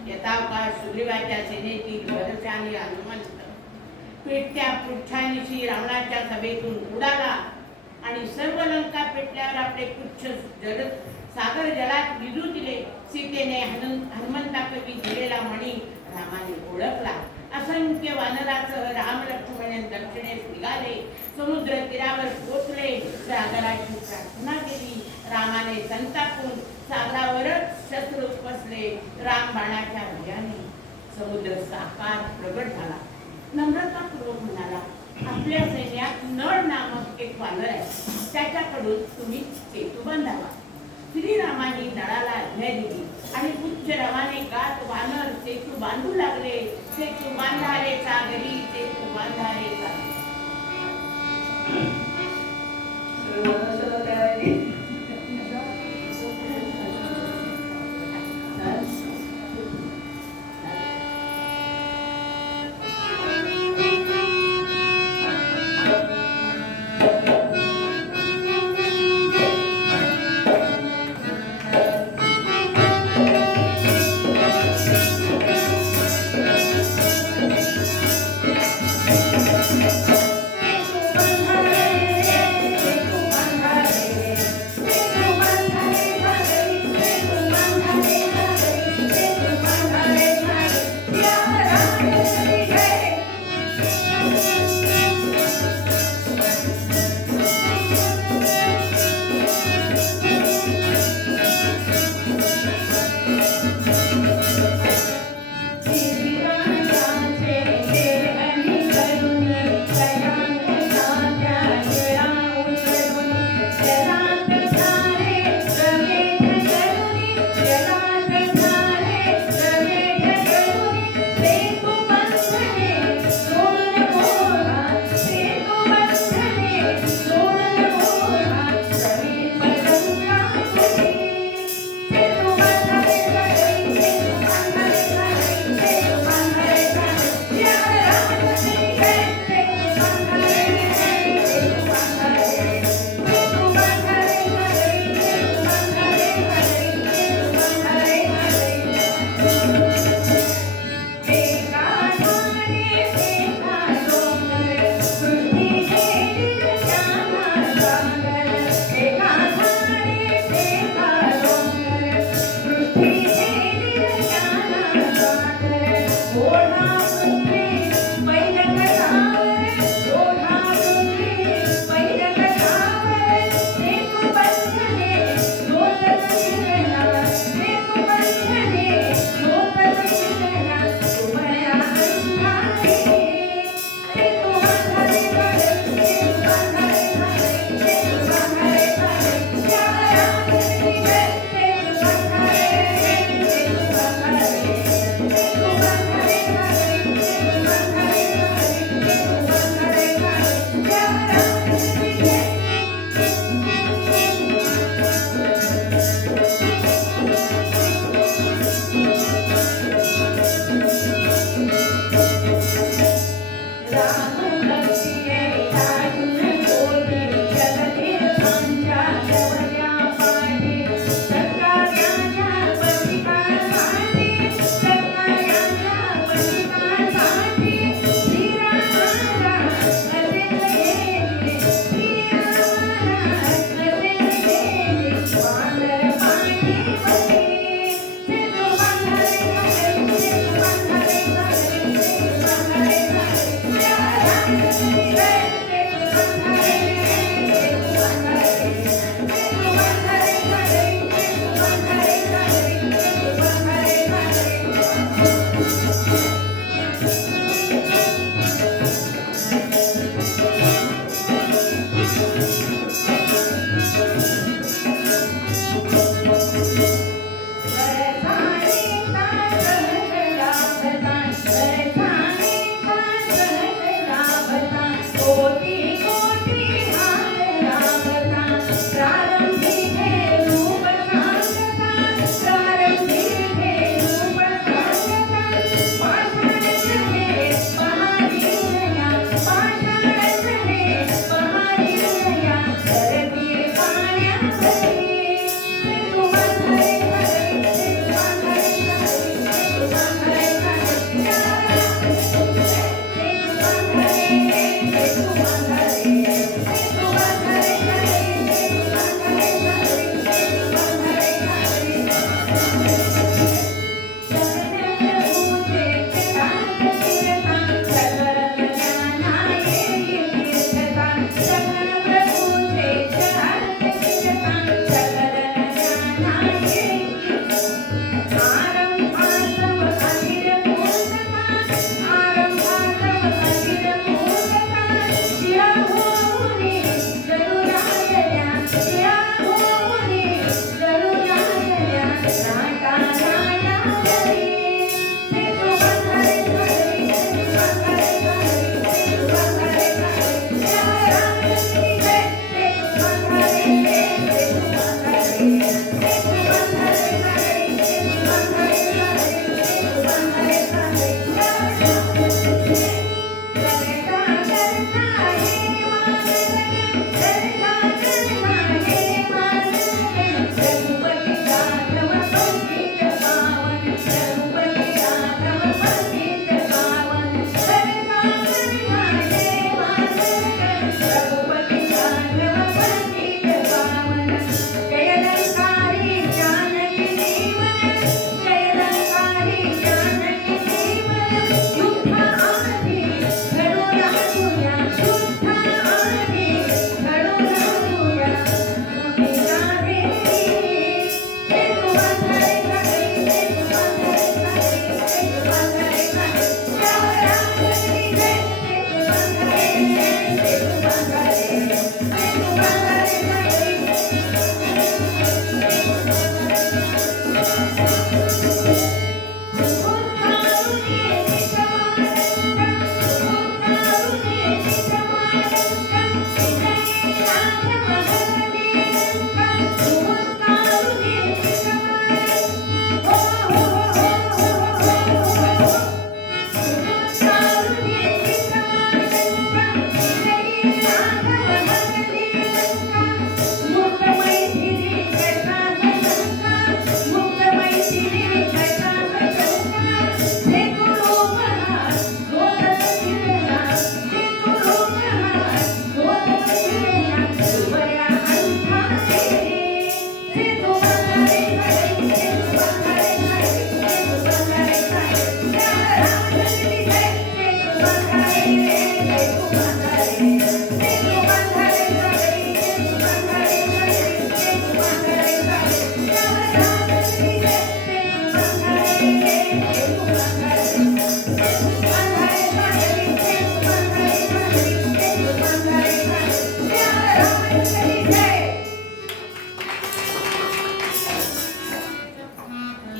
यथावकाश सुग्रीवाच्या सेनेतील भरत आणि हनुमंत पेटत्या पुढच्या दिवशी रावणाच्या सभेतून उडाला आणि सर्व लंका पेटल्यावर आपले पुच्छ जल सागर जलात विजू दिले. सीतेने हनुमंताकवी दिलेला मणी रामाने ओळखला. असंख्य वानरासह राम लक्ष्मण दक्षिणेस निघाले. समुद्र तीरावर पोचले. सागराची प्रार्थना केली. रामाने संतापून सागरावरच शस्त्र उपसले. राम बाणाच्या भयाने समुद्र साकार प्रगट झाला. नम्रतापूर्वक म्हणाला, आपल्या सैन्यात नळ नामक एक वानर आहे, त्याच्याकडून तुम्ही सेतू बांधावा. श्रीरामाने नळाला आज्ञा दिली आणि उच्च रवाने गात वानर सेतू बांधू लागले. सेतू बांधारे सागरी, सेतू बांधारे सागरी. मनुष्याला तयार आहे. Hey,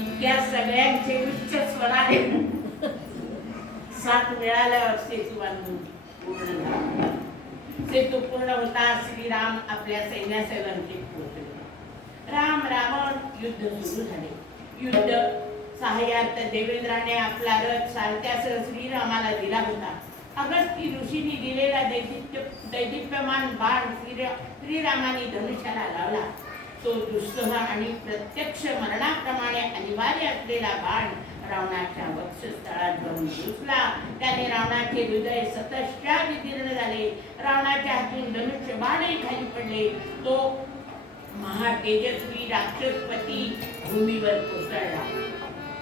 इतक्या सगळ्यांचे उच्च स्वराने साथ मिळाल्यावर सेतू बांधून पूर्ण झाला. सेतू पूर्ण होता श्रीराम आपल्या सैन्यासह लंकेत पोहोचले. राम रावण युद्ध सुरू झाले. युद्ध सहाय्यार्थ देवेंद्राने आपला रथ सारथ्यासह श्रीरामाला दिला होता. अगस्ती ऋषींनी दिलेला दैदिप्यमान बाण श्रीरामाने धनुष्याला लावला. तो दुस्सह आणि प्रत्यक्ष मरणाप्रमाणे अनिवार्य असलेला बाण रावणाच्या वक्षस्थळात जाऊन घुसला. त्याने रावणाचे हृदय सतश्च्या विदीर्ण झाले. रावणाच्या हातून धनुष्य बाणही खाली पडले. तो महातेजस्वी राक्षसपती भूमीवर कोसळला.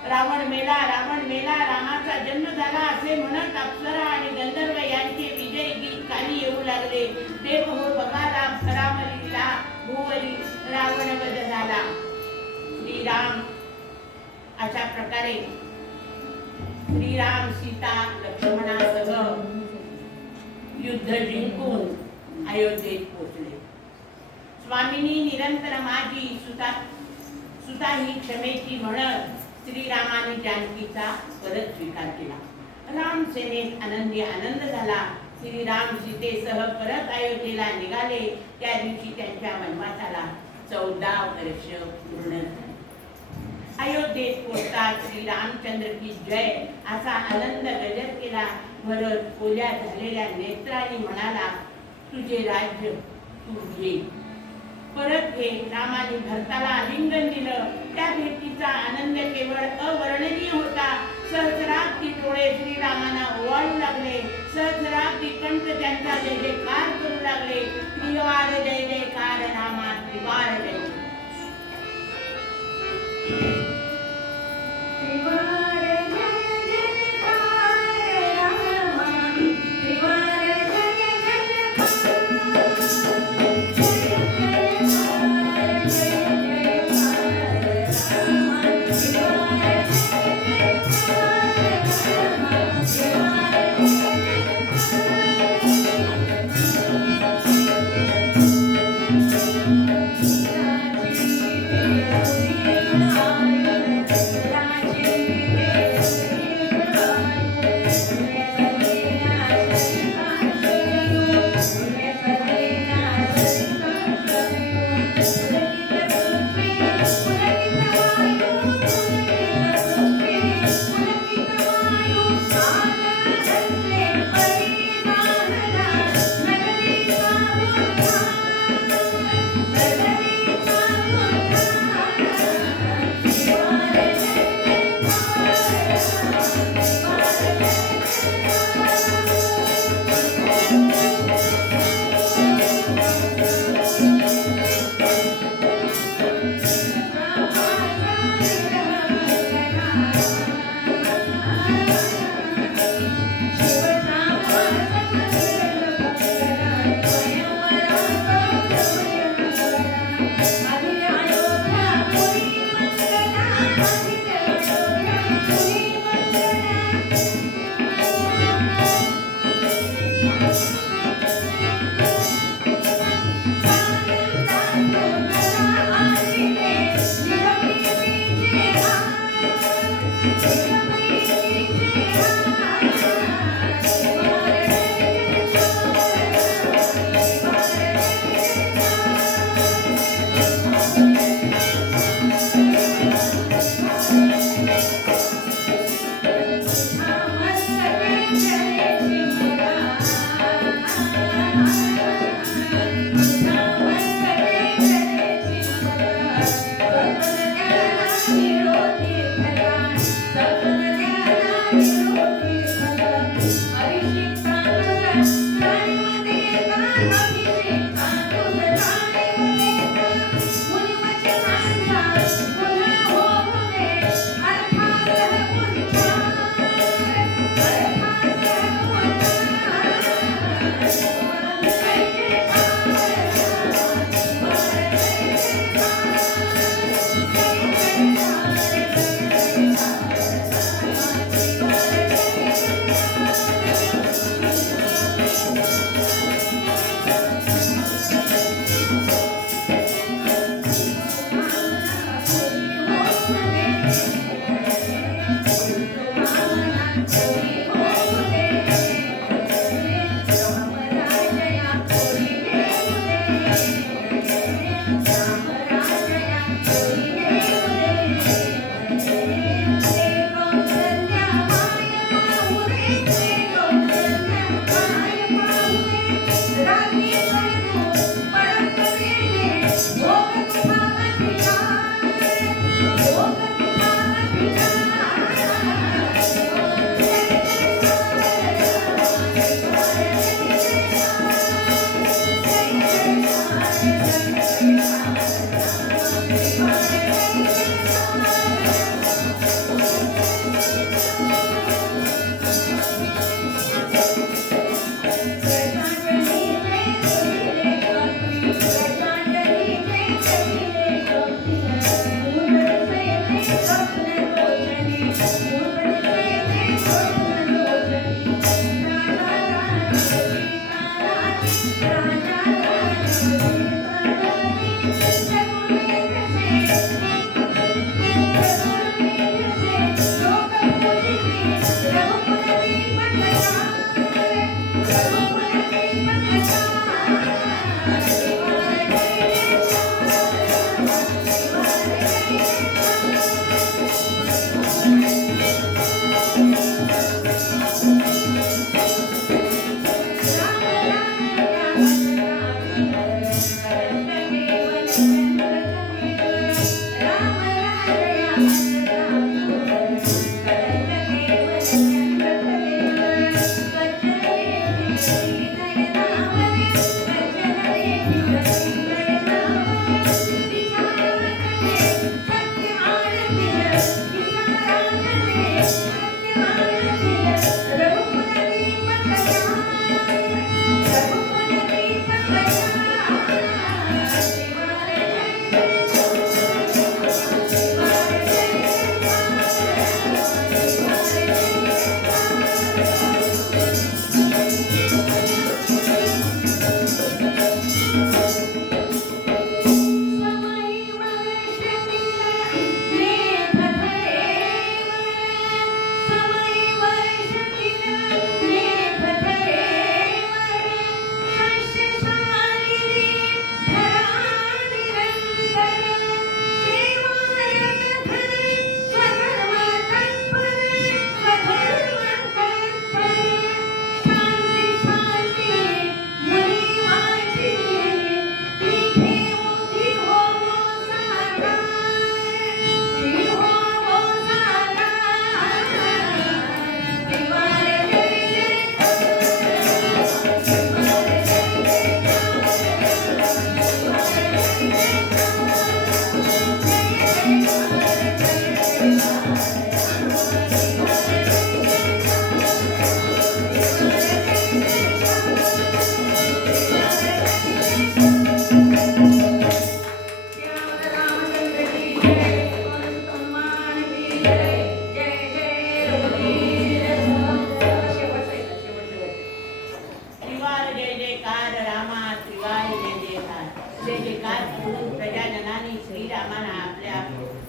रावण मेला, रावण मेला, रामाचा जन्म झाला असे म्हणत अप्सरा आणि गंधर्व यांचे विजय गीत खाली येऊ लागले. देव हो बघाला रामलीला, भुवरी रावण वध झाला. श्रीराम अशा प्रकारे श्रीराम सीता लक्ष्मणासह युद्ध जिंकून अयोध्येत पोहोचले. स्वामिनी निरंतर माझी सुता ही क्षमेची म्हणत श्रीरामाने जानकीचा परत स्वीकार केला. राम सेनेत आनंद झाला. श्रीराम सीतेसह परत अयोध्येला निघाले. त्या दिवशी त्यांच्या वनवासाला 14 वर्ष पूर्ण झाली. अयोध्येत पोचताच श्रीरामचंद्र की जय असा आनंद गजर केला. भरत ओल्या झालेल्या नेत्रांनी म्हणाला, तुझे राज्य तू घे, परत घे. रामाने भरताला आलिंगन दिलं. त्या भेटीचा आनंद केवळ अवर्णनीय होता. सहस्राब्दी डोळे श्रीरामांना ओवाळू लागले. सहस्राब्दी कंठ त्यांचा जय जयकार करू लागले. त्रिवार जय जयकार रामा, त्रिवार जय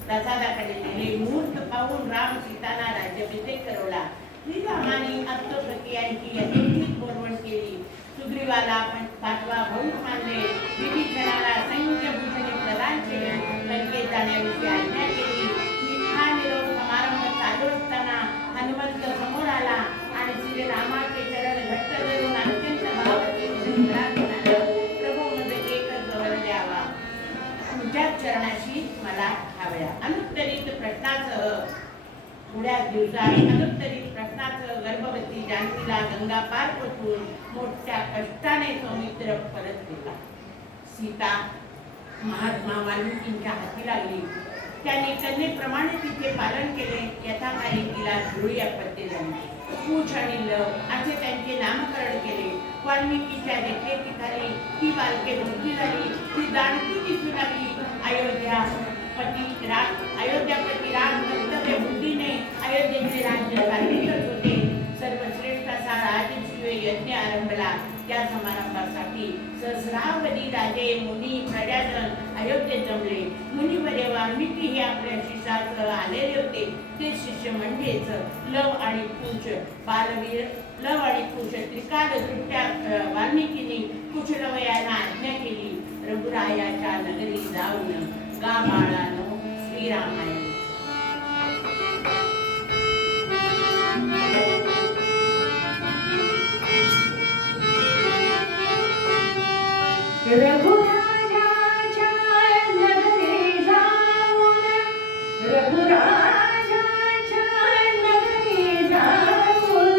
प्रसादाकडे नेले. मुहूर्त पाहून राम सीताला राज्याभिषेक करवला. श्रीरामाने अप्तप्रक्रियांची यथेच्छित बोलवण केली. सुग्रीवाला पाचवा भाऊ मानले. विभीषणाला संख्य भूषणे प्रदान केली. लंकेत जाण्याविषयी आज्ञा केली. हा निरोप समारंभ चालू असताना हनुमंत समोर आला आणि श्रीरामाचे चरण घट्ट धरून अत्यंत भावपूर्ण घरात म्हणाला, प्रभू म्हणजे एकच वर द्यावा, तुझ्याच चरणाशी मला हव्या. अनुत्तरित प्रश्नासह थोड्याच दिवसात अनुत्तरित प्रश्नासह गर्भवती जानकीला गंगा पार पोचून मोठ्या कष्टाने सौमित्र परत केला. सीता महात्मा वाल्मिकींच्या हाती लागली. त्यांनी कन्येप्रमाणे तिचे पालन केले. यथाकाली तिला ध्रुळी अपत्य झाली. पूछ आणि लव असे त्यांचे नामकरण केले. वाल्मिकीच्या देखरेखीखाली ही बालके मोठी झाली. ती जाणती दिसू लागली. अयोध्यापती राम कर्तव्य बुद्धीने अयोध्येचे राज्य चालवितच होते. सर्वश्रेष्ठ असा राजसूय यज्ञ आरंभला. त्या समारंभासाठी सहस्रावधी राजे मुनी प्रजाजन अयोध्येत जमले. मुनिवर्य वाल्मिकी हे आपल्या शिष्यासह आलेले होते. ते शिष्य म्हणजेच लव आणि कुश. बालवीर लव आणि कुश त्रिकालदृष्ट्या वाल्मिकीने कुशलवयाला आज्ञा केली. रघुरायाच्या नगरी जाऊन गा बाळानो श्रीरामायण. रघुराजाच्या नगरी जाऊन रघुराजाच्या नगरी जाऊन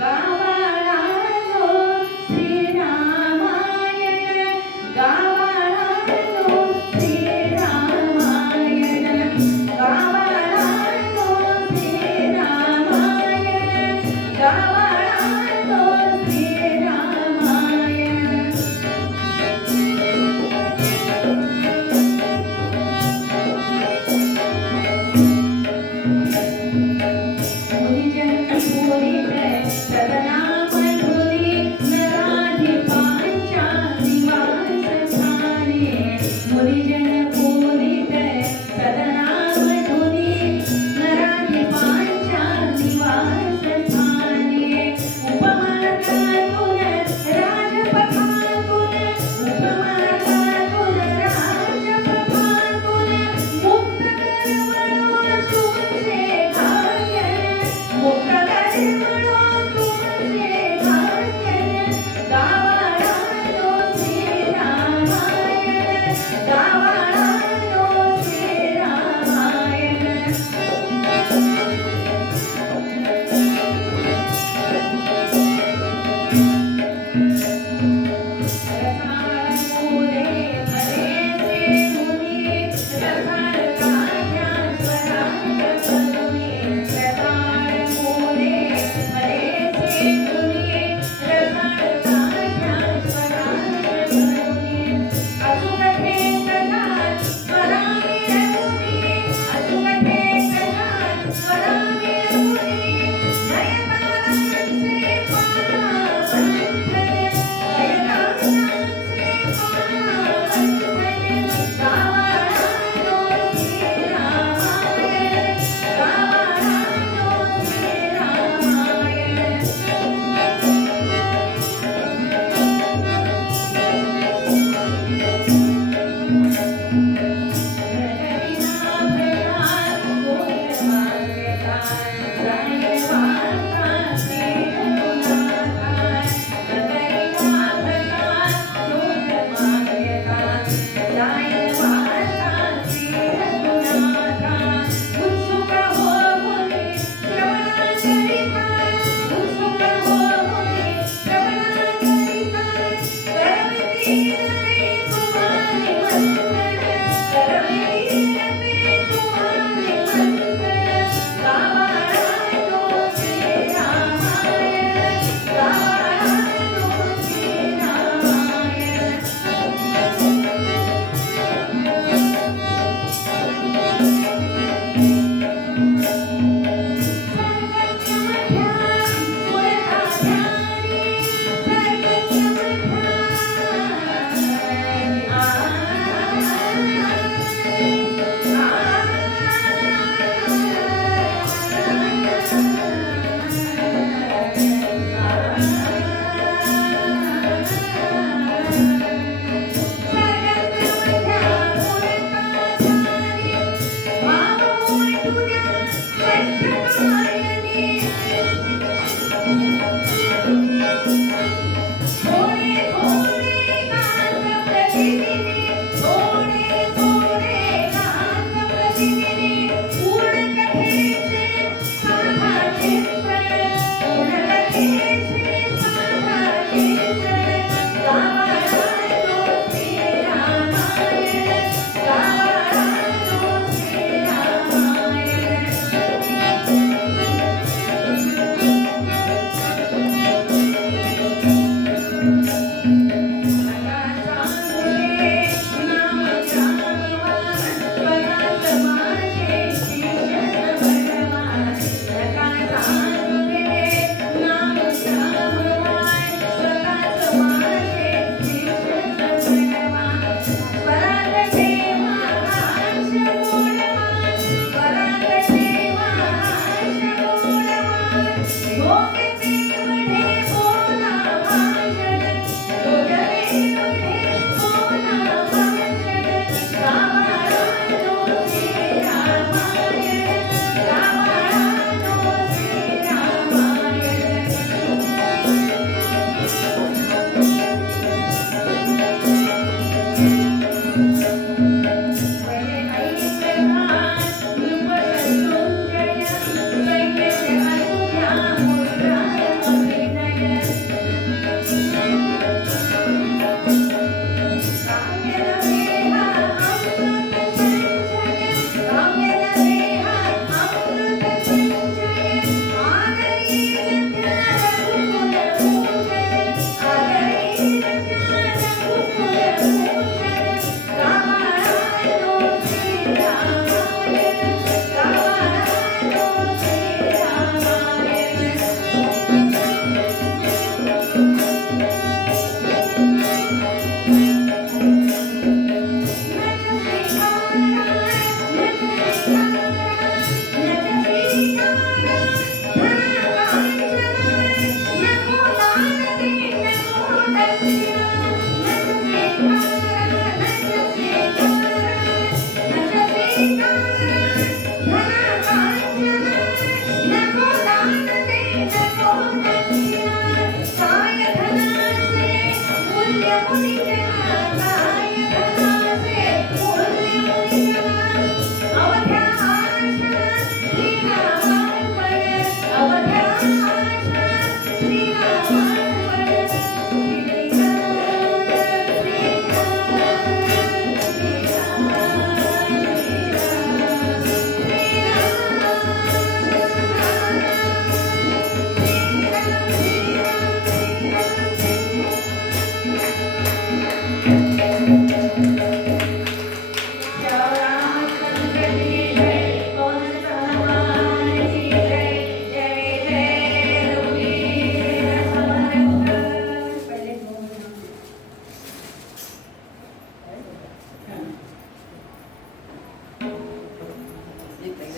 गावाळानो श्रीरामायण गावाळानो श्रीरामायण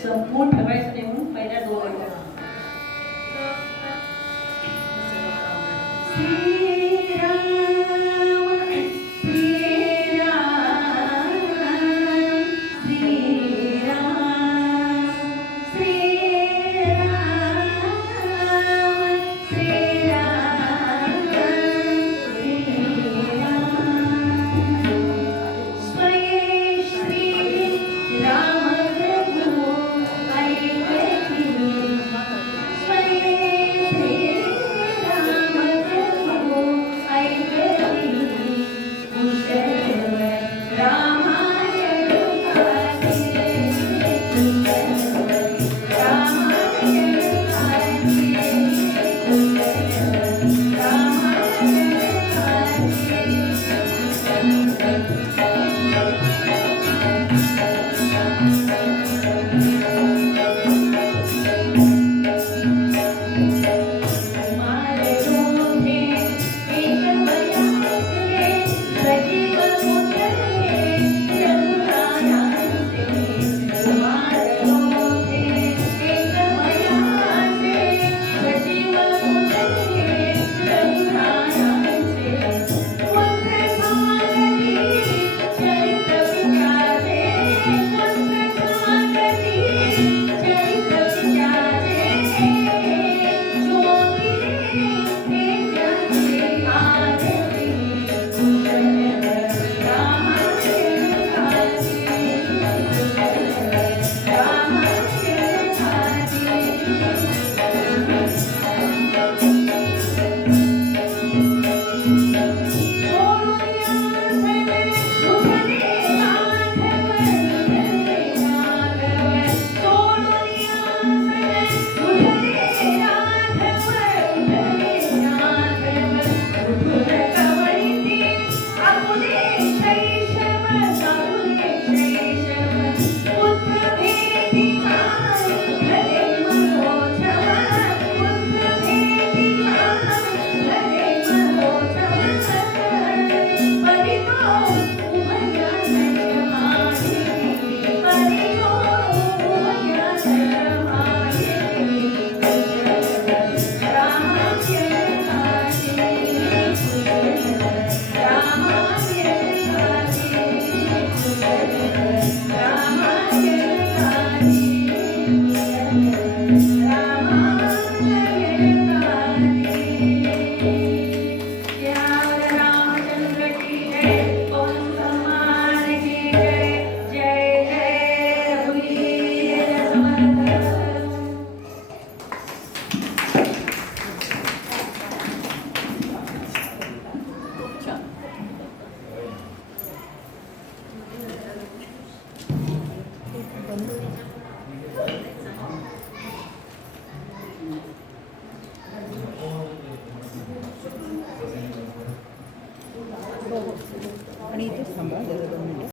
संपवून ठेवायचं नाही म्हणून